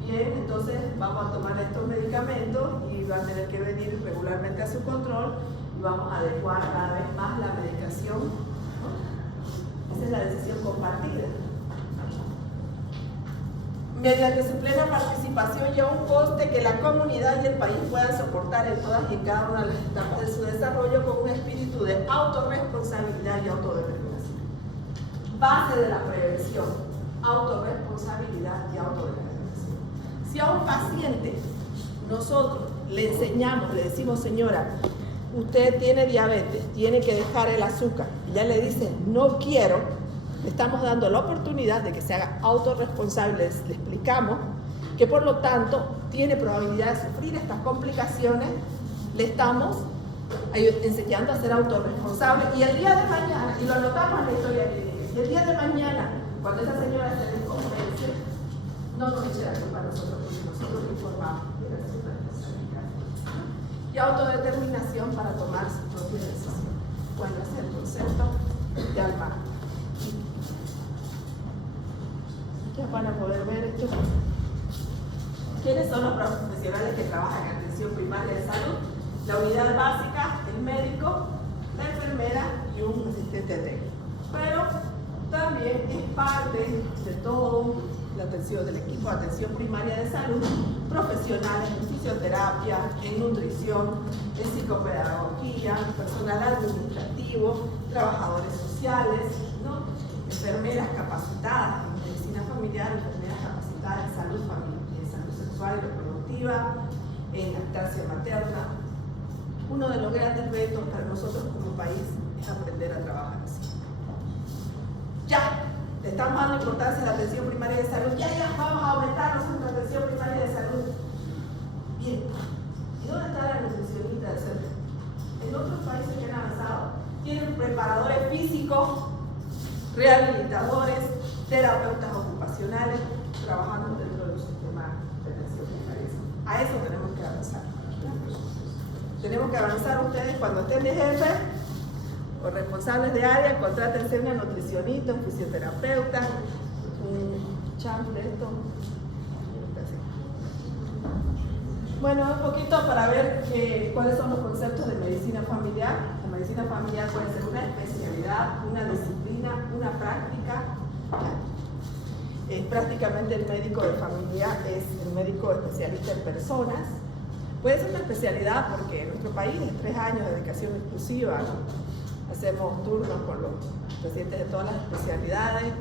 Bien, entonces vamos a tomar estos medicamentos y va a tener que venir regularmente a su control y vamos a adecuar cada vez más la medicación, ¿no? Esa es la decisión compartida. Mediante su plena participación y a un coste que la comunidad y el país puedan soportar en todas y en cada una de las etapas de su desarrollo con un espíritu de autorresponsabilidad y autodeterminación. Base de la prevención, autorresponsabilidad y autodeterminación. Si a un paciente nosotros le enseñamos, le decimos, señora, usted tiene diabetes, tiene que dejar el azúcar, y ya le dice, no quiero, le estamos dando la oportunidad de que se haga autorresponsable, le explicamos que por lo tanto tiene probabilidad de sufrir estas complicaciones, le estamos enseñando a ser autorresponsable y el día de mañana, y lo anotamos en la historia clínica, y el día de mañana, cuando esa señora se desconvence, no nos eche la culpa a nosotros, porque nosotros le informamos de la responsabilidad. Y autodeterminación para tomar su propia decisión. Bueno, ese es el concepto de Alma. Ya van a poder ver esto. ¿Quiénes son los profesionales que trabajan en atención primaria de salud? La unidad básica, el médico, la enfermera y un asistente técnico. Pero también es parte de todo la atención del equipo de atención primaria de salud, profesionales en fisioterapia, en nutrición, en psicopedagogía, personal administrativo, trabajadores sociales, ¿no? Enfermeras capacitadas en medicina familiar, enfermeras capacitadas en salud sexual y reproductiva, en lactancia materna. Uno de los grandes retos para nosotros como país es aprender a trabajar así. Ya, le estamos dando importancia a la atención primaria de salud. Ya, vamos a aumentar nuestra atención primaria de salud. Bien, ¿y dónde está la nutricionista del centro? En otros países que han avanzado, tienen preparadores físicos, rehabilitadores, terapeutas ocupacionales, trabajando dentro de un sistema de atención primaria de salud. A eso tenemos que avanzar. Tenemos que avanzar ustedes cuando estén de jefe o responsables de área, contrátense una nutricionista, un fisioterapeuta, un chambre, esto. Bueno, un poquito para ver cuáles son los conceptos de medicina familiar. La medicina familiar puede ser una especialidad, una disciplina, una práctica. Prácticamente el médico de familia es el médico especialista en personas. Puede ser una especialidad porque en nuestro país es 3 años de dedicación exclusiva, ¿no? Hacemos turnos con los pacientes de todas las especialidades.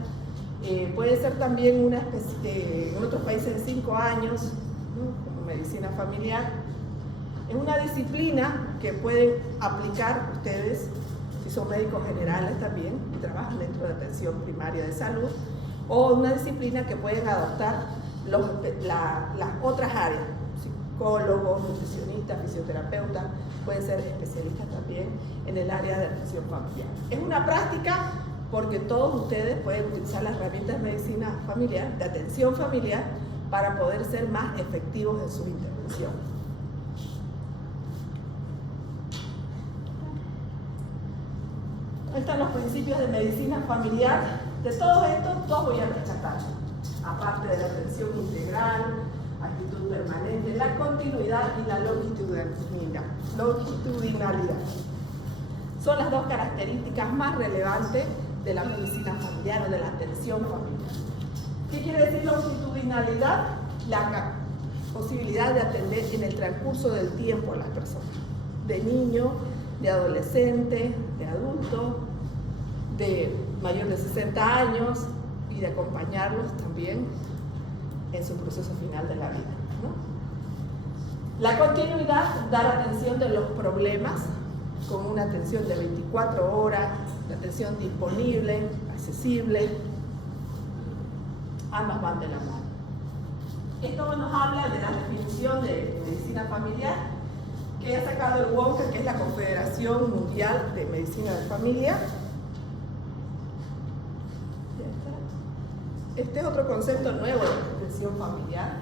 Puede ser también en otros países de 5 años, ¿no? Como medicina familiar. Es una disciplina que pueden aplicar ustedes si son médicos generales también y trabajan dentro de atención primaria de salud, o una disciplina que pueden adoptar las otras áreas. psicólogos, nutricionistas, fisioterapeutas, pueden ser especialistas también en el área de atención familiar. Es una práctica porque todos ustedes pueden utilizar las herramientas de medicina familiar, de atención familiar, para poder ser más efectivos en sus intervenciones. Ahí están los principios de medicina familiar. De todos estos, dos voy a rechazar. Aparte de la atención integral, actitud permanente, la continuidad y la longitudinalidad. Son las dos características más relevantes de la medicina familiar o de la atención familiar. ¿Qué quiere decir longitudinalidad? La posibilidad de atender en el transcurso del tiempo a las personas, de niño, de adolescente, de adulto, de mayor de 60 años y de acompañarlos también en su proceso final de la vida, ¿no? La continuidad, dar atención de los problemas con una atención de 24 horas, la atención disponible, accesible, ambas van de la mano. Esto nos habla de la definición de medicina familiar que ha sacado el WOMCA, que es la Confederación Mundial de Medicina de Familia. Este es otro concepto nuevo de atención familiar,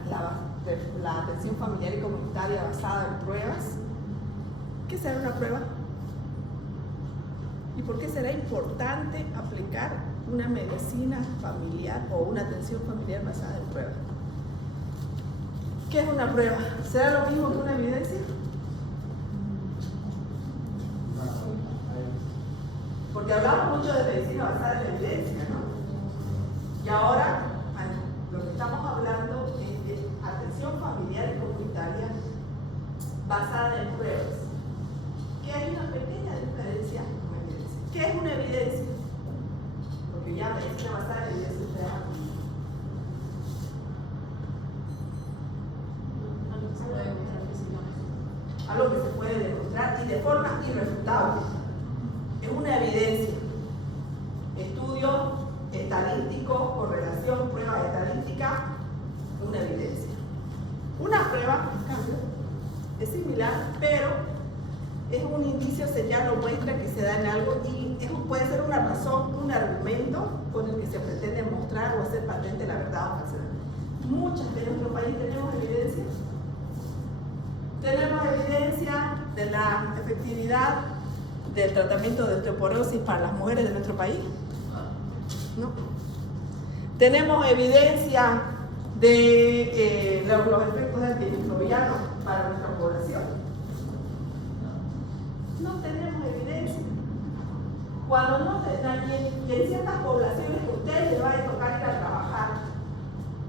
la atención familiar y comunitaria basada en pruebas. ¿Qué será una prueba? ¿Y por qué será importante aplicar una medicina familiar o una atención familiar basada en pruebas? ¿Qué es una prueba? ¿Será lo mismo que una evidencia? Porque hablamos mucho de medicina basada en evidencia, ¿no? Y ahora lo que estamos hablando es de atención familiar y comunitaria basada en pruebas. Que hay una pequeña diferencia con evidencia. ¿Qué es una evidencia? Porque ya medicina basada en evidencia ustedes han visto. Algo que se puede demostrar y de forma irrefutable. Es una evidencia. Estudio estadístico, correlación, prueba estadística, una evidencia. Una prueba, en cambio, es similar, pero es un indicio, señal o muestra que se da en algo y puede ser una razón, un argumento con el que se pretende mostrar o hacer patente la verdad o falsedad. Muchas de nuestro país tenemos evidencia. Tenemos evidencia de la efectividad del tratamiento de osteoporosis para las mujeres de nuestro país. ¿No? Tenemos evidencia de los efectos antimicrobianos para nuestra población. No tenemos evidencia. Cuando no tenemos, y en ciertas poblaciones que a ustedes les va a tocar ir a trabajar,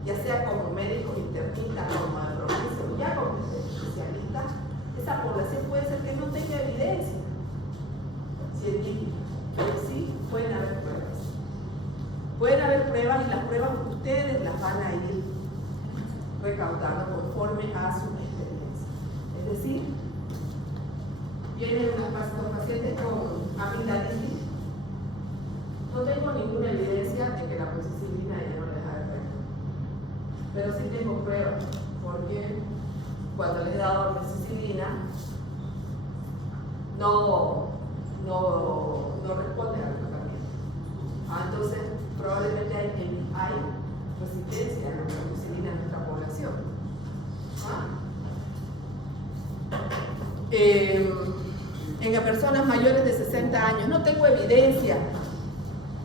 ya sea como médicos internistas, como de provincia, o ya como especialistas, esa población puede ser que no tenga evidencia científica, pero sí pueden haber pruebas. Pueden haber pruebas y las pruebas ustedes las van a ir recaudando conforme a su experiencia. Es decir, vienen los pacientes con amigdalitis. No tengo ninguna evidencia de que la amoxicilina ya no les da efecto. Pero sí tengo pruebas, porque cuando les he dado amoxicilina no responden al tratamiento. Entonces, probablemente hay resistencia a la amoxicilina en nuestra población. En personas mayores de 60 años no tengo evidencia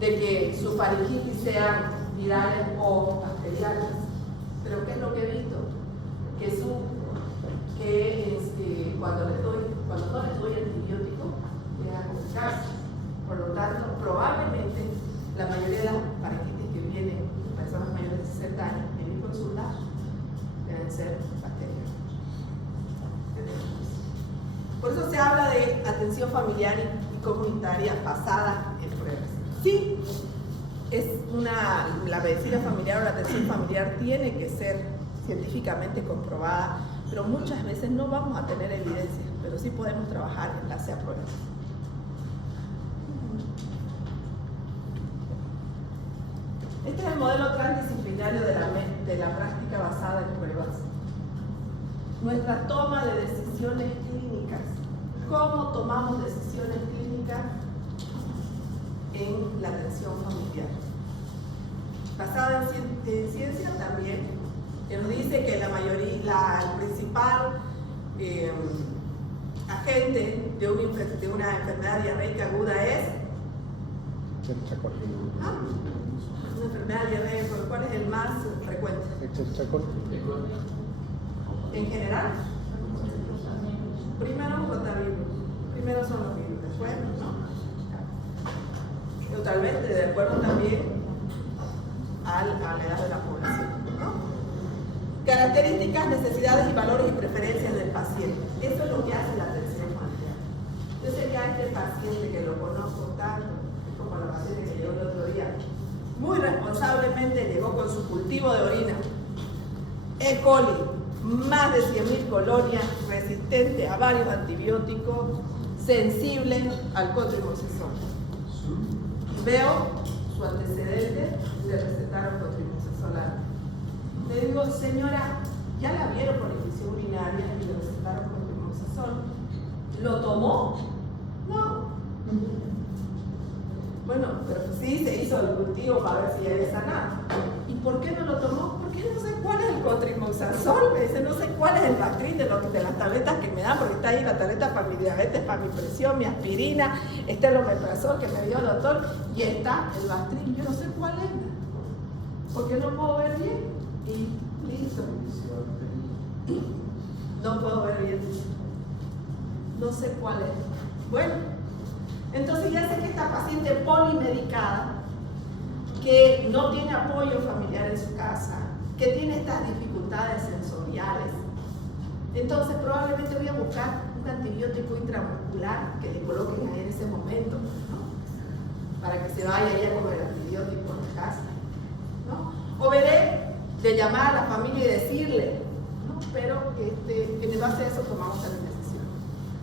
de que su faringitis sean virales o bacterianas, pero ¿qué es lo que he visto? Que cuando no les doy antibiótico, les da complicarse. Por lo tanto, probablemente la mayoría de las faringitis que vienen en personas mayores de 60 años en mi consulta deben ser bacterianas. Por eso se habla de atención familiar y comunitaria basada en pruebas. Sí, la medicina familiar o la atención familiar tiene que ser científicamente comprobada, pero muchas veces no vamos a tener evidencia, pero sí podemos trabajar en base a pruebas. Este es el modelo transdisciplinario de la práctica basada en pruebas. nuestra toma de decisiones clínicas. ¿Cómo tomamos decisiones clínicas en la atención familiar? Basada en ciencia también, que nos dice que la mayoría, el principal agente de una enfermedad diarreica aguda es Cherchacol. una enfermedad diarreica. ¿Cuál es el más frecuente? Cherchacol. En general, primero rotavirus, primero son los virus, después no. Totalmente de acuerdo también a la edad de la población, ¿no? Características, necesidades y valores y preferencias del paciente. Eso es lo que hace la atención familiar. Yo sé que a este paciente que lo conozco tanto, es como la paciente que llegó el otro día, muy responsablemente llegó con su cultivo de orina, E. coli, más de 100.000 colonias, resistente a varios antibióticos, sensible al cotrimoxazol. Veo su antecedente, le recetaron cotrimoxazol. Le digo, señora, ya la vieron por infección urinaria y le recetaron cotrimoxazol. ¿Lo tomó? No. Bueno, pero sí se hizo el cultivo para ver si había sanado. ¿Y por qué no lo tomó? Porque no sé cuál es el cotrimoxazol. Me dice, no sé cuál es el Bactrim de las tabletas que me dan, porque está ahí la tableta para mi diabetes, para mi presión, mi aspirina, está el omeprazol que me dio el doctor, y está el Bactrim. Yo no sé cuál es, porque no puedo ver bien. Y listo. No puedo ver bien. No sé cuál es. Bueno, entonces ya sé que esta paciente polimedicada, que no tiene apoyo familiar en su casa, que tiene estas dificultades sensoriales, entonces probablemente voy a buscar un antibiótico intramuscular que le coloquen ahí en ese momento, ¿no? Para que se vaya ella con el antibiótico en la casa, ¿no? O veré de llamar a la familia y decirle, ¿no? Pero en base a eso tomamos también decisiones.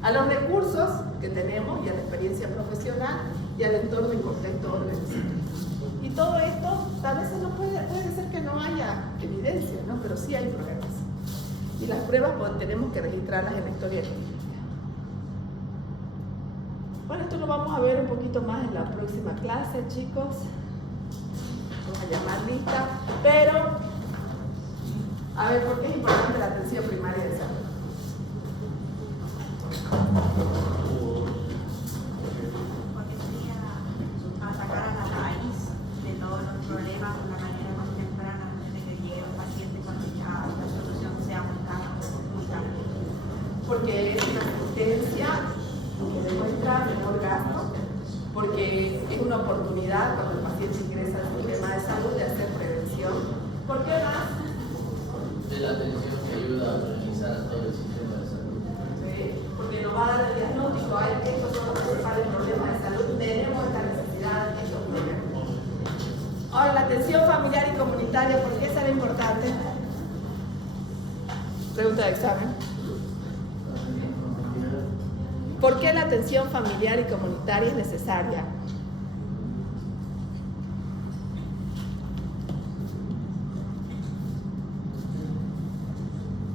A los recursos que tenemos y a la experiencia profesional y al entorno y contexto organizacional. Y todo esto, a veces no puede ser que no haya evidencia, ¿no? Pero sí hay pruebas. Y las pruebas tenemos que registrarlas en la historia clínica. Bueno, esto lo vamos a ver un poquito más en la próxima clase, chicos. Vamos a llamar lista. Pero, a ver, ¿por qué es importante la atención primaria de salud? Porque sería atacar a la raíz de todos los problemas de la manera más temprana, desde que llegue el paciente, cuando ya la solución sea muy tarde. Porque es una asistencia que demuestra menor gasto, porque es una oportunidad cuando el paciente ingresa al sistema de salud de hacer prevención. ¿Por qué más? De la atención que ayuda a organizar todo el sistema de salud. Sí, porque nos va a dar el diagnóstico, estos son los principales problemas de salud, tenemos esta necesidad, estos problemas. Ahora, la atención familiar y comunitaria, ¿por qué será importante? Pregunta de examen. ¿Por qué la atención familiar y comunitaria es necesaria?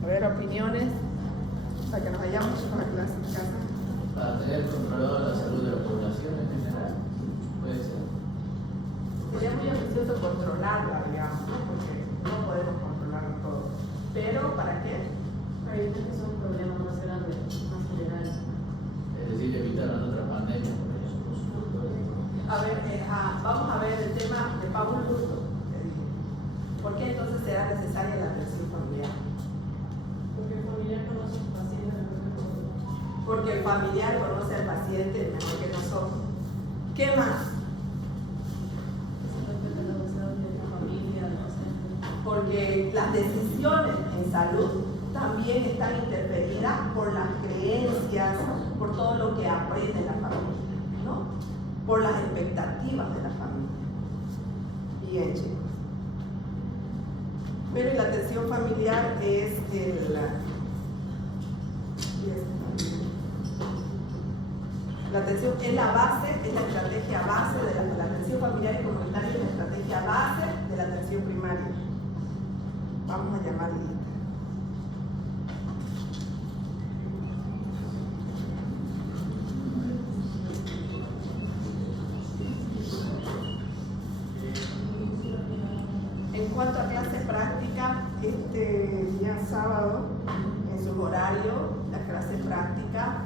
A ver, opiniones, para que nos vayamos con la clase en casa. Para tener controlada la salud de la población en general, puede ser. Sería muy ambicioso controlarla, digamos, ¿no? Porque no podemos controlarlo todo. Pero, ¿para qué? Para evitar que son problemas más grandes, más generales. Es decir, evitar la otra pandemia, por ejemplo. A ver, vamos a ver el tema de Pablo Luto. ¿Por qué entonces será necesaria la atención familiar? Porque el familiar conoce a su paciente mejor que nosotros. Porque el familiar conoce al paciente mejor que nosotros. ¿Qué más? Se respeta los deseos de la familia, del paciente. Porque las decisiones en salud también están interferidas por las creencias, por todo lo que aprende la familia, ¿no? Por las expectativas de la familia. Bien, chicos. Pero la atención familiar es la atención es la base, es la estrategia base de la atención familiar y comunitaria, es la estrategia base de la atención primaria. Vamos a llamarle. cuanto a clase práctica, este día sábado, en su horario, la clase práctica,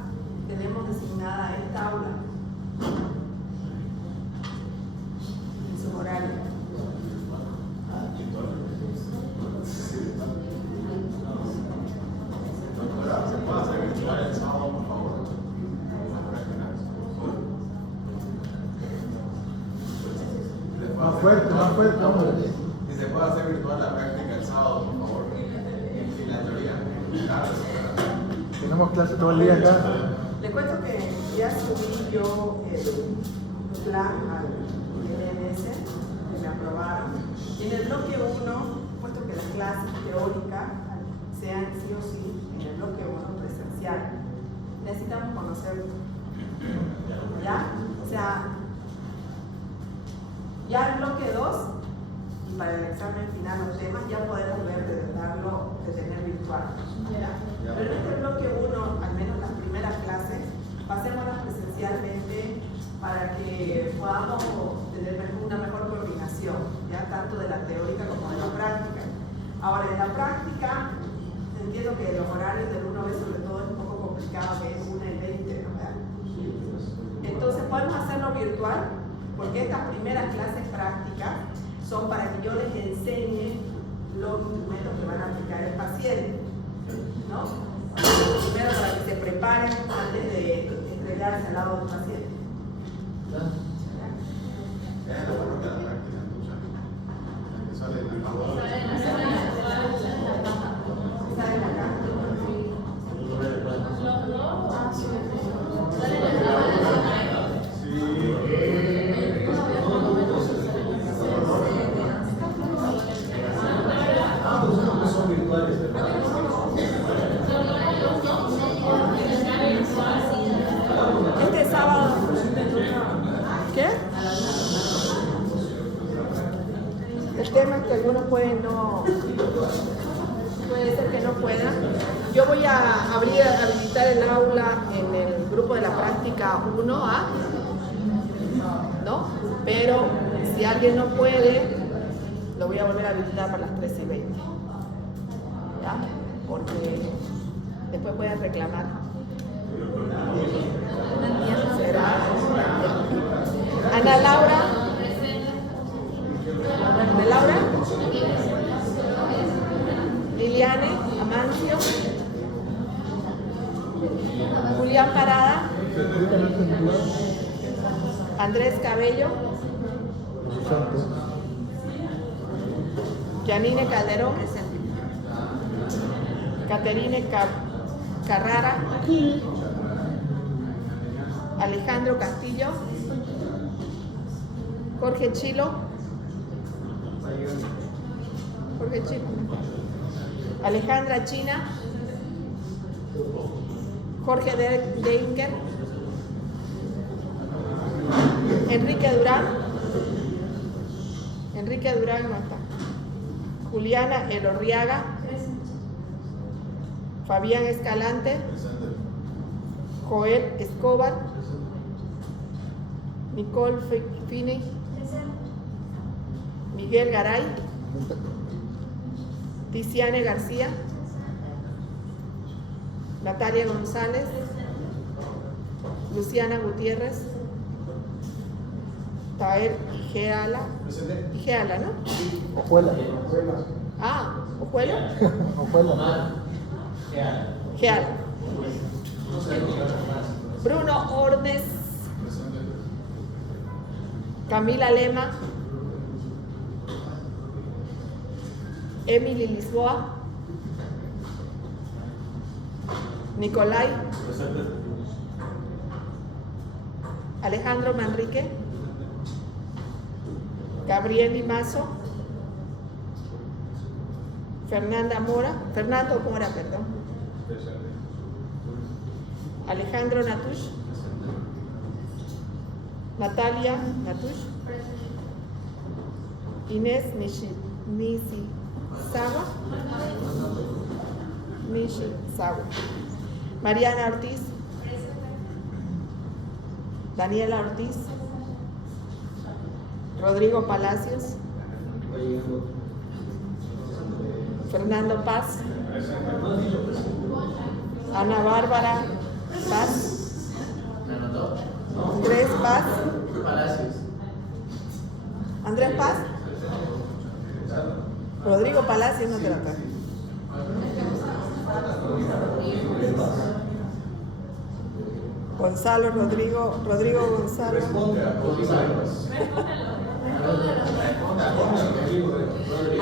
tenemos designada esta aula. En su horario. ¿Se puede hacer virtual el sábado, por favor? Más fuerte, hombre. Si se puede hacer virtual la práctica el sábado, por favor. Y la teoría. Claro. Tenemos clase todo el día acá. Le cuento que ya subí yo el plan al LMS, que me aprobaron. Y en el bloque 1, puesto que las clases teóricas sean sí o sí en el bloque 1 presencial, necesitamos conocerlo. ¿Ya? O sea, ya el bloque 2, y para el examen final los temas, ya podemos ver de darlo, de tener virtual. Pero en este bloque 1, al menos las primeras clases, pasémoslas presencialmente para que podamos tener una mejor coordinación, ya tanto de la teórica como de la práctica. Ahora, en la práctica, entiendo que los horarios del 1B sobre todo es un poco complicado, que es 1 y 20, ¿verdad? Entonces, podemos hacerlo virtual, porque estas primeras clases prácticas son para que yo les enseñe los instrumentos que van a aplicar el paciente, ¿no? Primero para que se preparen antes de entregarse al lado del paciente. Es lo bueno que la práctica tuya. Que sale en la caja. ¿Sale en la caja? Son virtuales, Este sábado. ¿Qué? El tema es que algunos pueden no. Puede ser que no puedan. Yo voy a habilitar el aula en el grupo de la práctica 1A, ¿no? Pero si alguien no puede, lo voy a volver a habilitar para las 13:20. ¿Ya? Porque después pueden reclamar. ¿Será? Ana Laura. ¿De Laura? Liliane Amancio. Julián Parada. Andrés Cabello. Janine Calderón. Caterine Carrara. Alejandro Castillo. Jorge Chilo. Jorge Chilo. Alejandra China. Jorge Deinker. Enrique Durán. Enrique Durán no está. Juliana Elorriaga. Fabián Escalante. Joel Escobar. Nicole Fini. Miguel Garay. Tiziane García. Natalia González. Luciana Gutiérrez. Taer Ijeala, ¿no? Ojuela. Ah, Ojuela. Ojuela. Geala. Bruno Ornes. Camila Lema. Emily Lisboa. Nicolai. Alejandro Manrique. Gabriel Mazo. Fernando Mora, perdón. Alejandro Natush. Natalia Natush. Inés Nishizawa. Mariana Ortiz. Daniela Ortiz. Rodrigo Palacios. Fernando Paz. Ana Bárbara Paz. ¿Me anotó? Andrés Paz. Palacios. Andrés Paz. Rodrigo Palacios, no te lo traje. Gonzalo Rodrigo Gonzalo.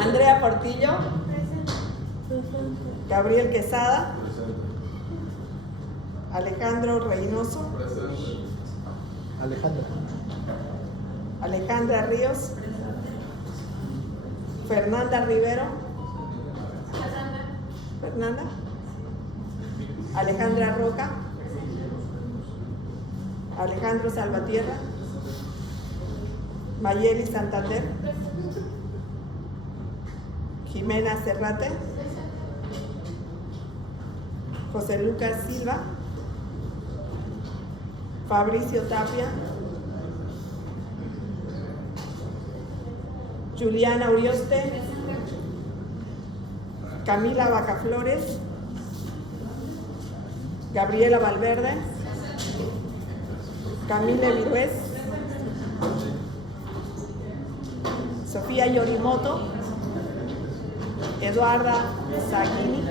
Andrea Portillo. Gabriel Quesada. Alejandro Reynoso. Alejandra Ríos. Fernanda Rivero. Fernanda. Alejandra Roca. Alejandro Salvatierra. Mayeli Santander. Jimena Cerrate. José Lucas Silva. Fabricio Tapia. Juliana Urioste. Camila Bacaflores. Gabriela Valverde. Camila Virués. Sofía Yorimoto. Eduarda Saquini.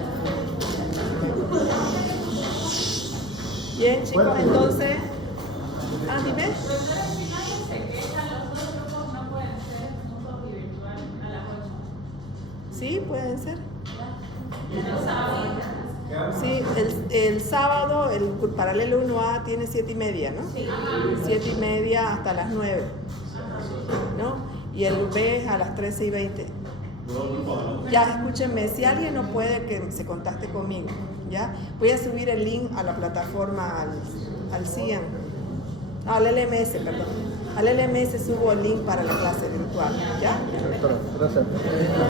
Bien, chicos, entonces. Dime. Sí, pueden ser. Sí, el sábado el paralelo 1A tiene 7:30, ¿no? 7:30 hasta las 9, ¿no? Y el B a las 13:20. Ya, escúchenme, si alguien no puede, que se contacte conmigo, ¿ya? Voy a subir el link a la plataforma, al CIAN, no, al LMS, perdón. Al LMS subo el link para la clase virtual, ¿ya? Gracias.